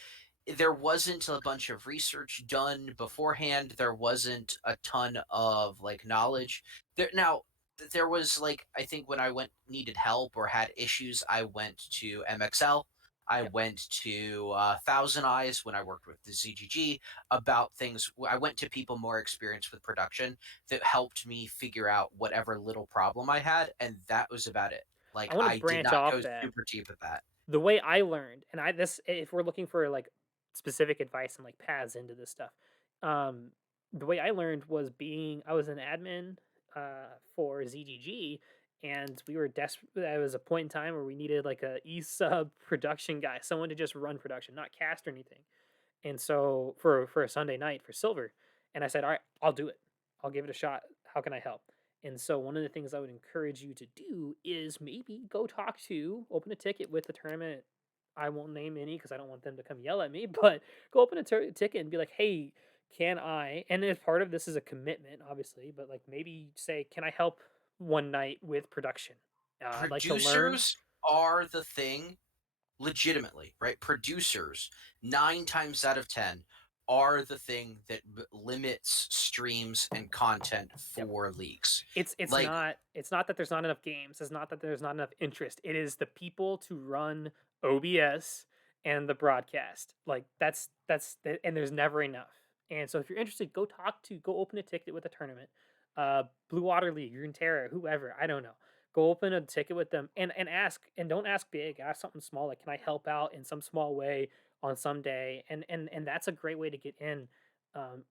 there wasn't a bunch of research done beforehand. There wasn't a ton of like knowledge. There was like I think when I went needed help or had issues, I went to MXL. I yep. went to Thousand Eyes when I worked with the ZGG about things. I went to people more experienced with production that helped me figure out whatever little problem I had, and that was about it. I Like want to I did branch not off go that. super deep with that. The way I learned, and I this if we're looking for like specific advice and like paths into this stuff, um, the way I learned was I was an admin for ZGG, and we were desperate. There was a point in time where we needed like a e sub production guy, someone to just run production, not cast or anything. And so for a Sunday night for silver, and I said, all right, I'll do it. I'll give it a shot. How can I help? And so one of the things I would encourage you to do is maybe go open a ticket with the tournament. I won't name any because I don't want them to come yell at me, but go open a ticket and be like, hey, can I? And as part of this is a commitment, obviously, but like maybe say, can I help one night with production? I'd like to learn. Producers are the thing legitimately, right? Producers, 9 times out of 10, are the thing that limits streams and content Yep. for leagues. It's Like, not that there's not enough games. It's not that there's not enough interest. It is the people to run OBS and the broadcast. Like and there's never enough. And so if you're interested, go open a ticket with a tournament. Blue Water League, Runeterra, whoever, I don't know. Go open a ticket with them and ask, and don't ask big, ask something small like, can I help out in some small way on some day? And that's a great way to get in.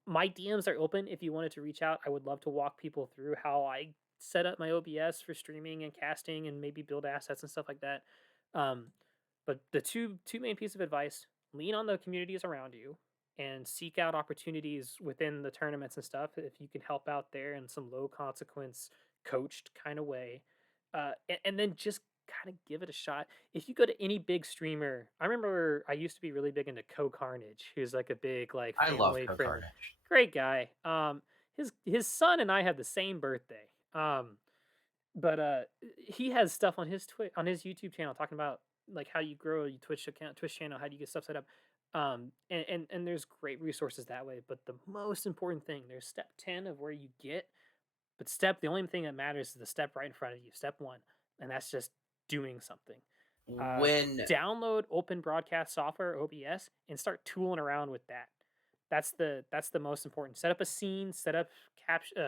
My DMs are open if you wanted to reach out. I would love to walk people through how I set up my OBS for streaming and casting and maybe build assets and stuff like that. Um, but the two main pieces of advice: lean on the communities around you and seek out opportunities within the tournaments and stuff if you can help out there in some low consequence coached kind of way. And then just kind of give it a shot. If you go to any big streamer, I remember I used to be really big into Co Carnage, who's like a big like I love family Co friendly, Carnage. great guy. His son and I have the same birthday. But he has stuff on his on his YouTube channel talking about like how you grow a Twitch channel, how do you get stuff set up. And there's great resources that way. But the most important thing, there's step 10 of where you get, but the only thing that matters is the step right in front of you, step one, and that's just doing something. Uh, When Download open broadcast software, OBS, and start tooling around with that. That's the most important. Set up a scene, set up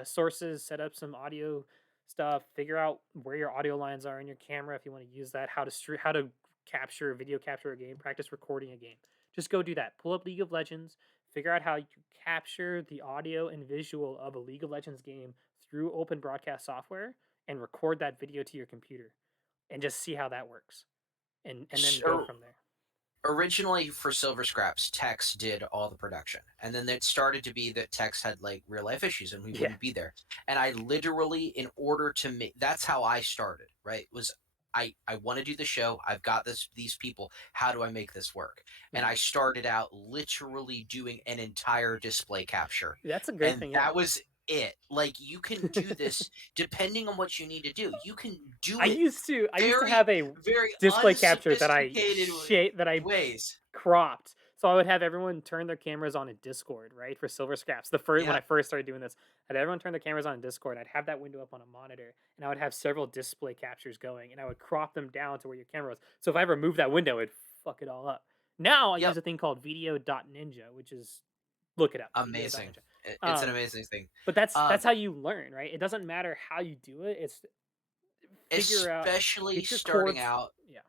sources, set up some audio stuff. Figure out where your audio lines are in your camera if you want to use that. How to video capture a game. Practice recording a game. Just go do that. Pull up League of Legends. Figure out how you capture the audio and visual of a League of Legends game through open broadcast software and record that video to your computer and just see how that works and then go so from there. originally for Silver Scraps, Tex did all the production, and then it started to be that Tex had like real life issues, and we Yeah. wouldn't be there. And I literally, in order to make, that's how I started. Right? Was I want to do the show. I've got these people. How do I make this work? And I started out literally doing an entire display capture, That's a great and thing, yeah. that was it. Like you can do this depending on what you need to do. You can do I it used to very, have a very display capture unsophisticated that I ways. cropped. So I would have everyone turn their cameras on in Discord, right? For Silver Scraps. The first when Yeah. I first started doing this, I'd have everyone turn their cameras on in Discord. I'd have that window up on a monitor, and I would have several display captures going, and I would crop them down to where your camera was. So if I ever moved that window, it'd fuck it all up. Now I Yep. use a thing called Video.Ninja, which is look it up. Amazing. Video.ninja. It's an Um, amazing thing. but that's how you learn, right? It doesn't matter how you do it. It's figure out Especially get your starting chords. out, Yeah,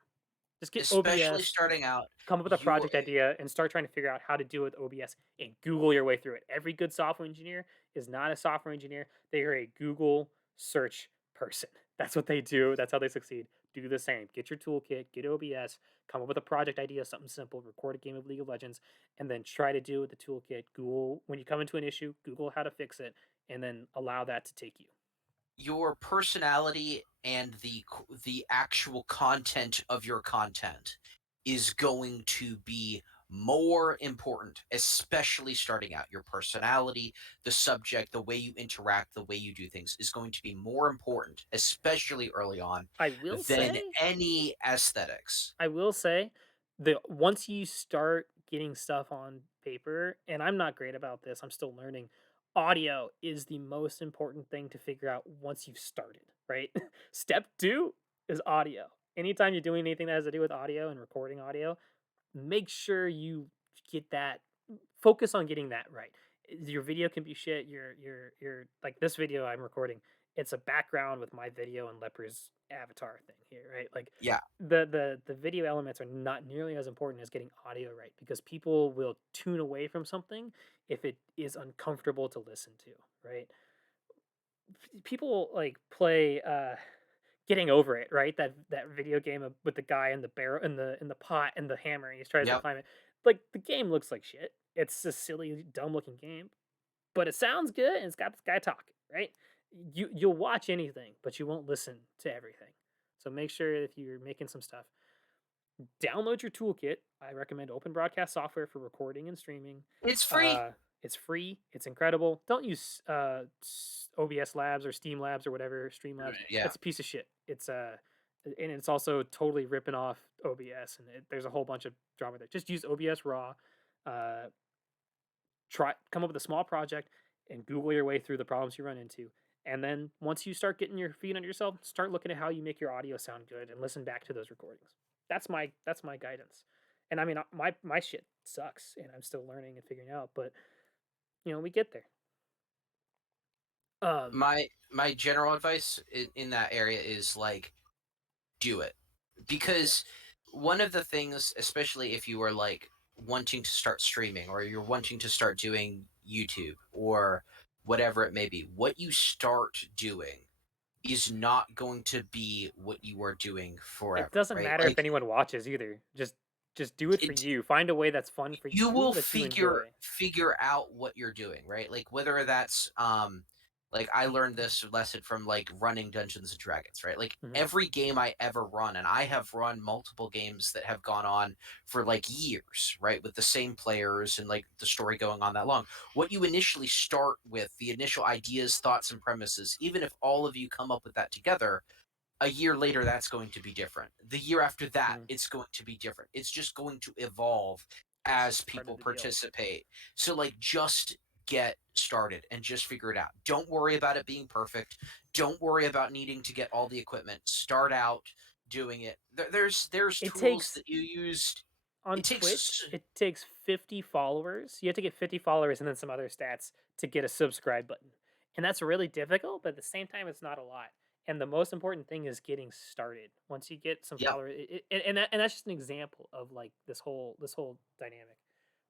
just get especially OBS, starting out, come up with a you're project idea, and start trying to figure out how to do it with OBS and Google your way through it. Every good software engineer is not a software engineer; they are a Google search person. That's what they do. That's how they succeed. Do the same. Get your toolkit, get OBS, come up with a project idea, something simple, record a game of League of Legends, and then try to do it with the toolkit. Google when you come into an issue, Google how to fix it, and then allow that to take you. your personality and the actual content of your content is going to be more important, especially starting out. Your personality, the subject, the way you interact, the way you do things is going to be more important, especially early on, I will than say any aesthetics. I will say that once you start getting stuff on paper, and I'm not great about this, I'm still learning. Audio is the most important thing to figure out once you've started, right? Step two is audio. Anytime you're doing anything that has to do with audio and recording audio, make sure you get that focus on getting that right. Your video can be shit. Your like this video I'm recording, it's a background with my video and Leper's avatar thing here, right? Like Yeah, the video elements are not nearly as important as getting audio right because people will tune away from something if it is uncomfortable to listen to, right? People like play getting over it, right? That video game with the guy in the barrel in the pot and the hammer and he tries to yep. climb it. Like the game looks like shit. It's a silly, dumb looking game, but it sounds good and it's got this guy talking, right? You'll watch anything, but you won't listen to everything. So make sure if you're making some stuff, download your toolkit. I recommend open broadcast software for recording and streaming. It's free. Uh, it's free. It's incredible. Don't use OBS Labs or Steam Labs or whatever Streamlabs. Yeah. That's a piece of shit. It's and it's also totally ripping off OBS, and there's a whole bunch of drama there. Just use OBS Raw. Uh, come up with a small project and Google your way through the problems you run into. And then once you start getting your feet under yourself, start looking at how you make your audio sound good and listen back to those recordings. That's my guidance. And I mean, my shit sucks, and I'm still learning and figuring out. But we get there. My general advice in that area is like do it, because one of the things, especially if you are like wanting to start streaming or you're wanting to start doing YouTube or whatever it may be, what you start doing is not going to be what you are doing It forever, doesn't right? matter if Like anyone watches either. Just do it for it you. Find a way that's fun for you you will that you figure enjoy. figure out what you're doing, right? Like whether that's Like I learned this lesson from like running Dungeons and Dragons, right? Like Mhm. every game I ever run, and I have run multiple games that have gone on for like years, right? With the same players and like the story going on that long. What you initially start with, the initial ideas, thoughts, and premises, even if all of you come up with that together, a year later that's going to be different. The year after that, Mhm. it's going to be different. It's just going to evolve It's as just part of people the deal. participate. So like just get started and just figure it out. Don't worry about it being perfect. Don't worry about needing to get all the equipment. Start out doing it. There's It tools takes that you used. on It takes Twitch, it takes 50 followers. You have to get 50 followers and then some other stats to get a subscribe button. And that's really difficult, but at the same time, it's not a lot. And the most important thing is getting started. Once you get some yep. followers, and that's just an example of like this whole dynamic.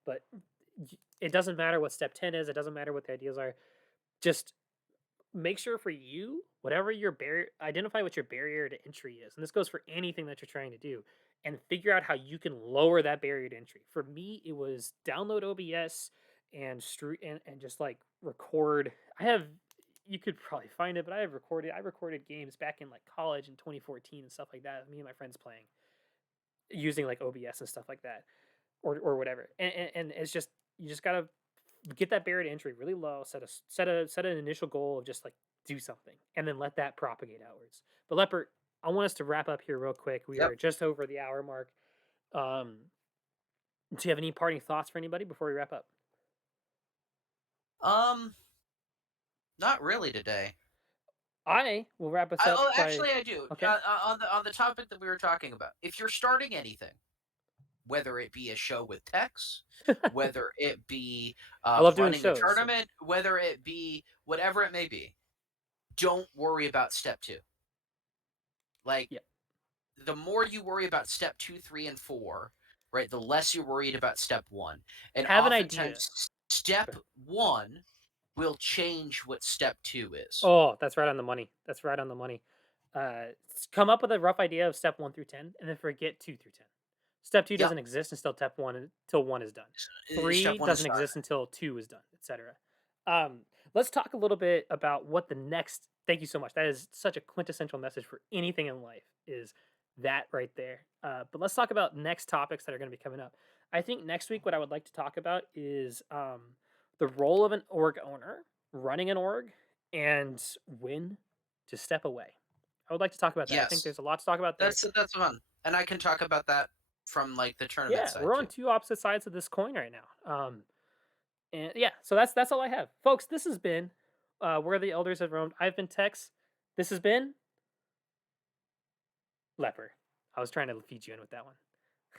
But it doesn't matter what step 10 is. It doesn't matter what the ideas are. Just make sure for you, whatever your barrier, identify what your barrier to entry is. And this goes for anything that you're trying to do and figure out how you can lower that barrier to entry. For me, it was download OBS and just like record. You could probably find it, but I recorded games back in like college in 2014 and stuff like that. Me and my friends playing using like OBS and stuff like that or whatever. And it's just, you just got to get that barrier to entry really low. Set an initial goal of just like do something, and then let that propagate outwards. But Leopard, I want us to wrap up here real quick. We Yep. are just over the hour mark. Um, do you have any parting thoughts for anybody before we wrap up? Um not really today. I will wrap us up by Actually I do. okay. On the topic that we were talking about. If you're starting anything, whether it be a show with Tex, whether it be I love doing running a shows. So tournament, whether it be whatever it may be, don't worry about step two. Like yeah, the more you worry about step two, three, and four, right, the less you're worried about step one. And have an idea. oftentimes, step Go ahead. one will change what step two is. Oh, that's right on the money. That's right on the money. Come up with a rough idea of step 1 through 10, and then forget 2 through 10. Step two Yep. doesn't exist until step one until one is done. Step Three one is doesn't done. exist until two is done, etc. Let's talk a little bit about what the next. Thank you so much. That is such a quintessential message for anything in life. Is that right there? But let's talk about next topics that are going to be coming up. I think next week what I would like to talk about is the role of an org owner running an org and when to step away. I would like to talk about that. I think Yes. there's a lot to talk about there. That's fun. And I can talk about that from like the tournament Yeah, side we're on too. two opposite sides of this coin right now. And yeah, so that's all I have, folks. This has been where the elders have roamed. I've been Tex. This has been Leper. I was trying to feed you in with that one.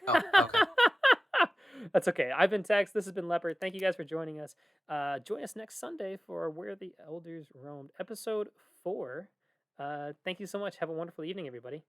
Oh, okay. That's okay. I've been Tex. This has been Leopard. Thank you guys for joining us. Join us next Sunday for Where the Elders Roamed, episode 4. Thank you so much. Have a wonderful evening, everybody.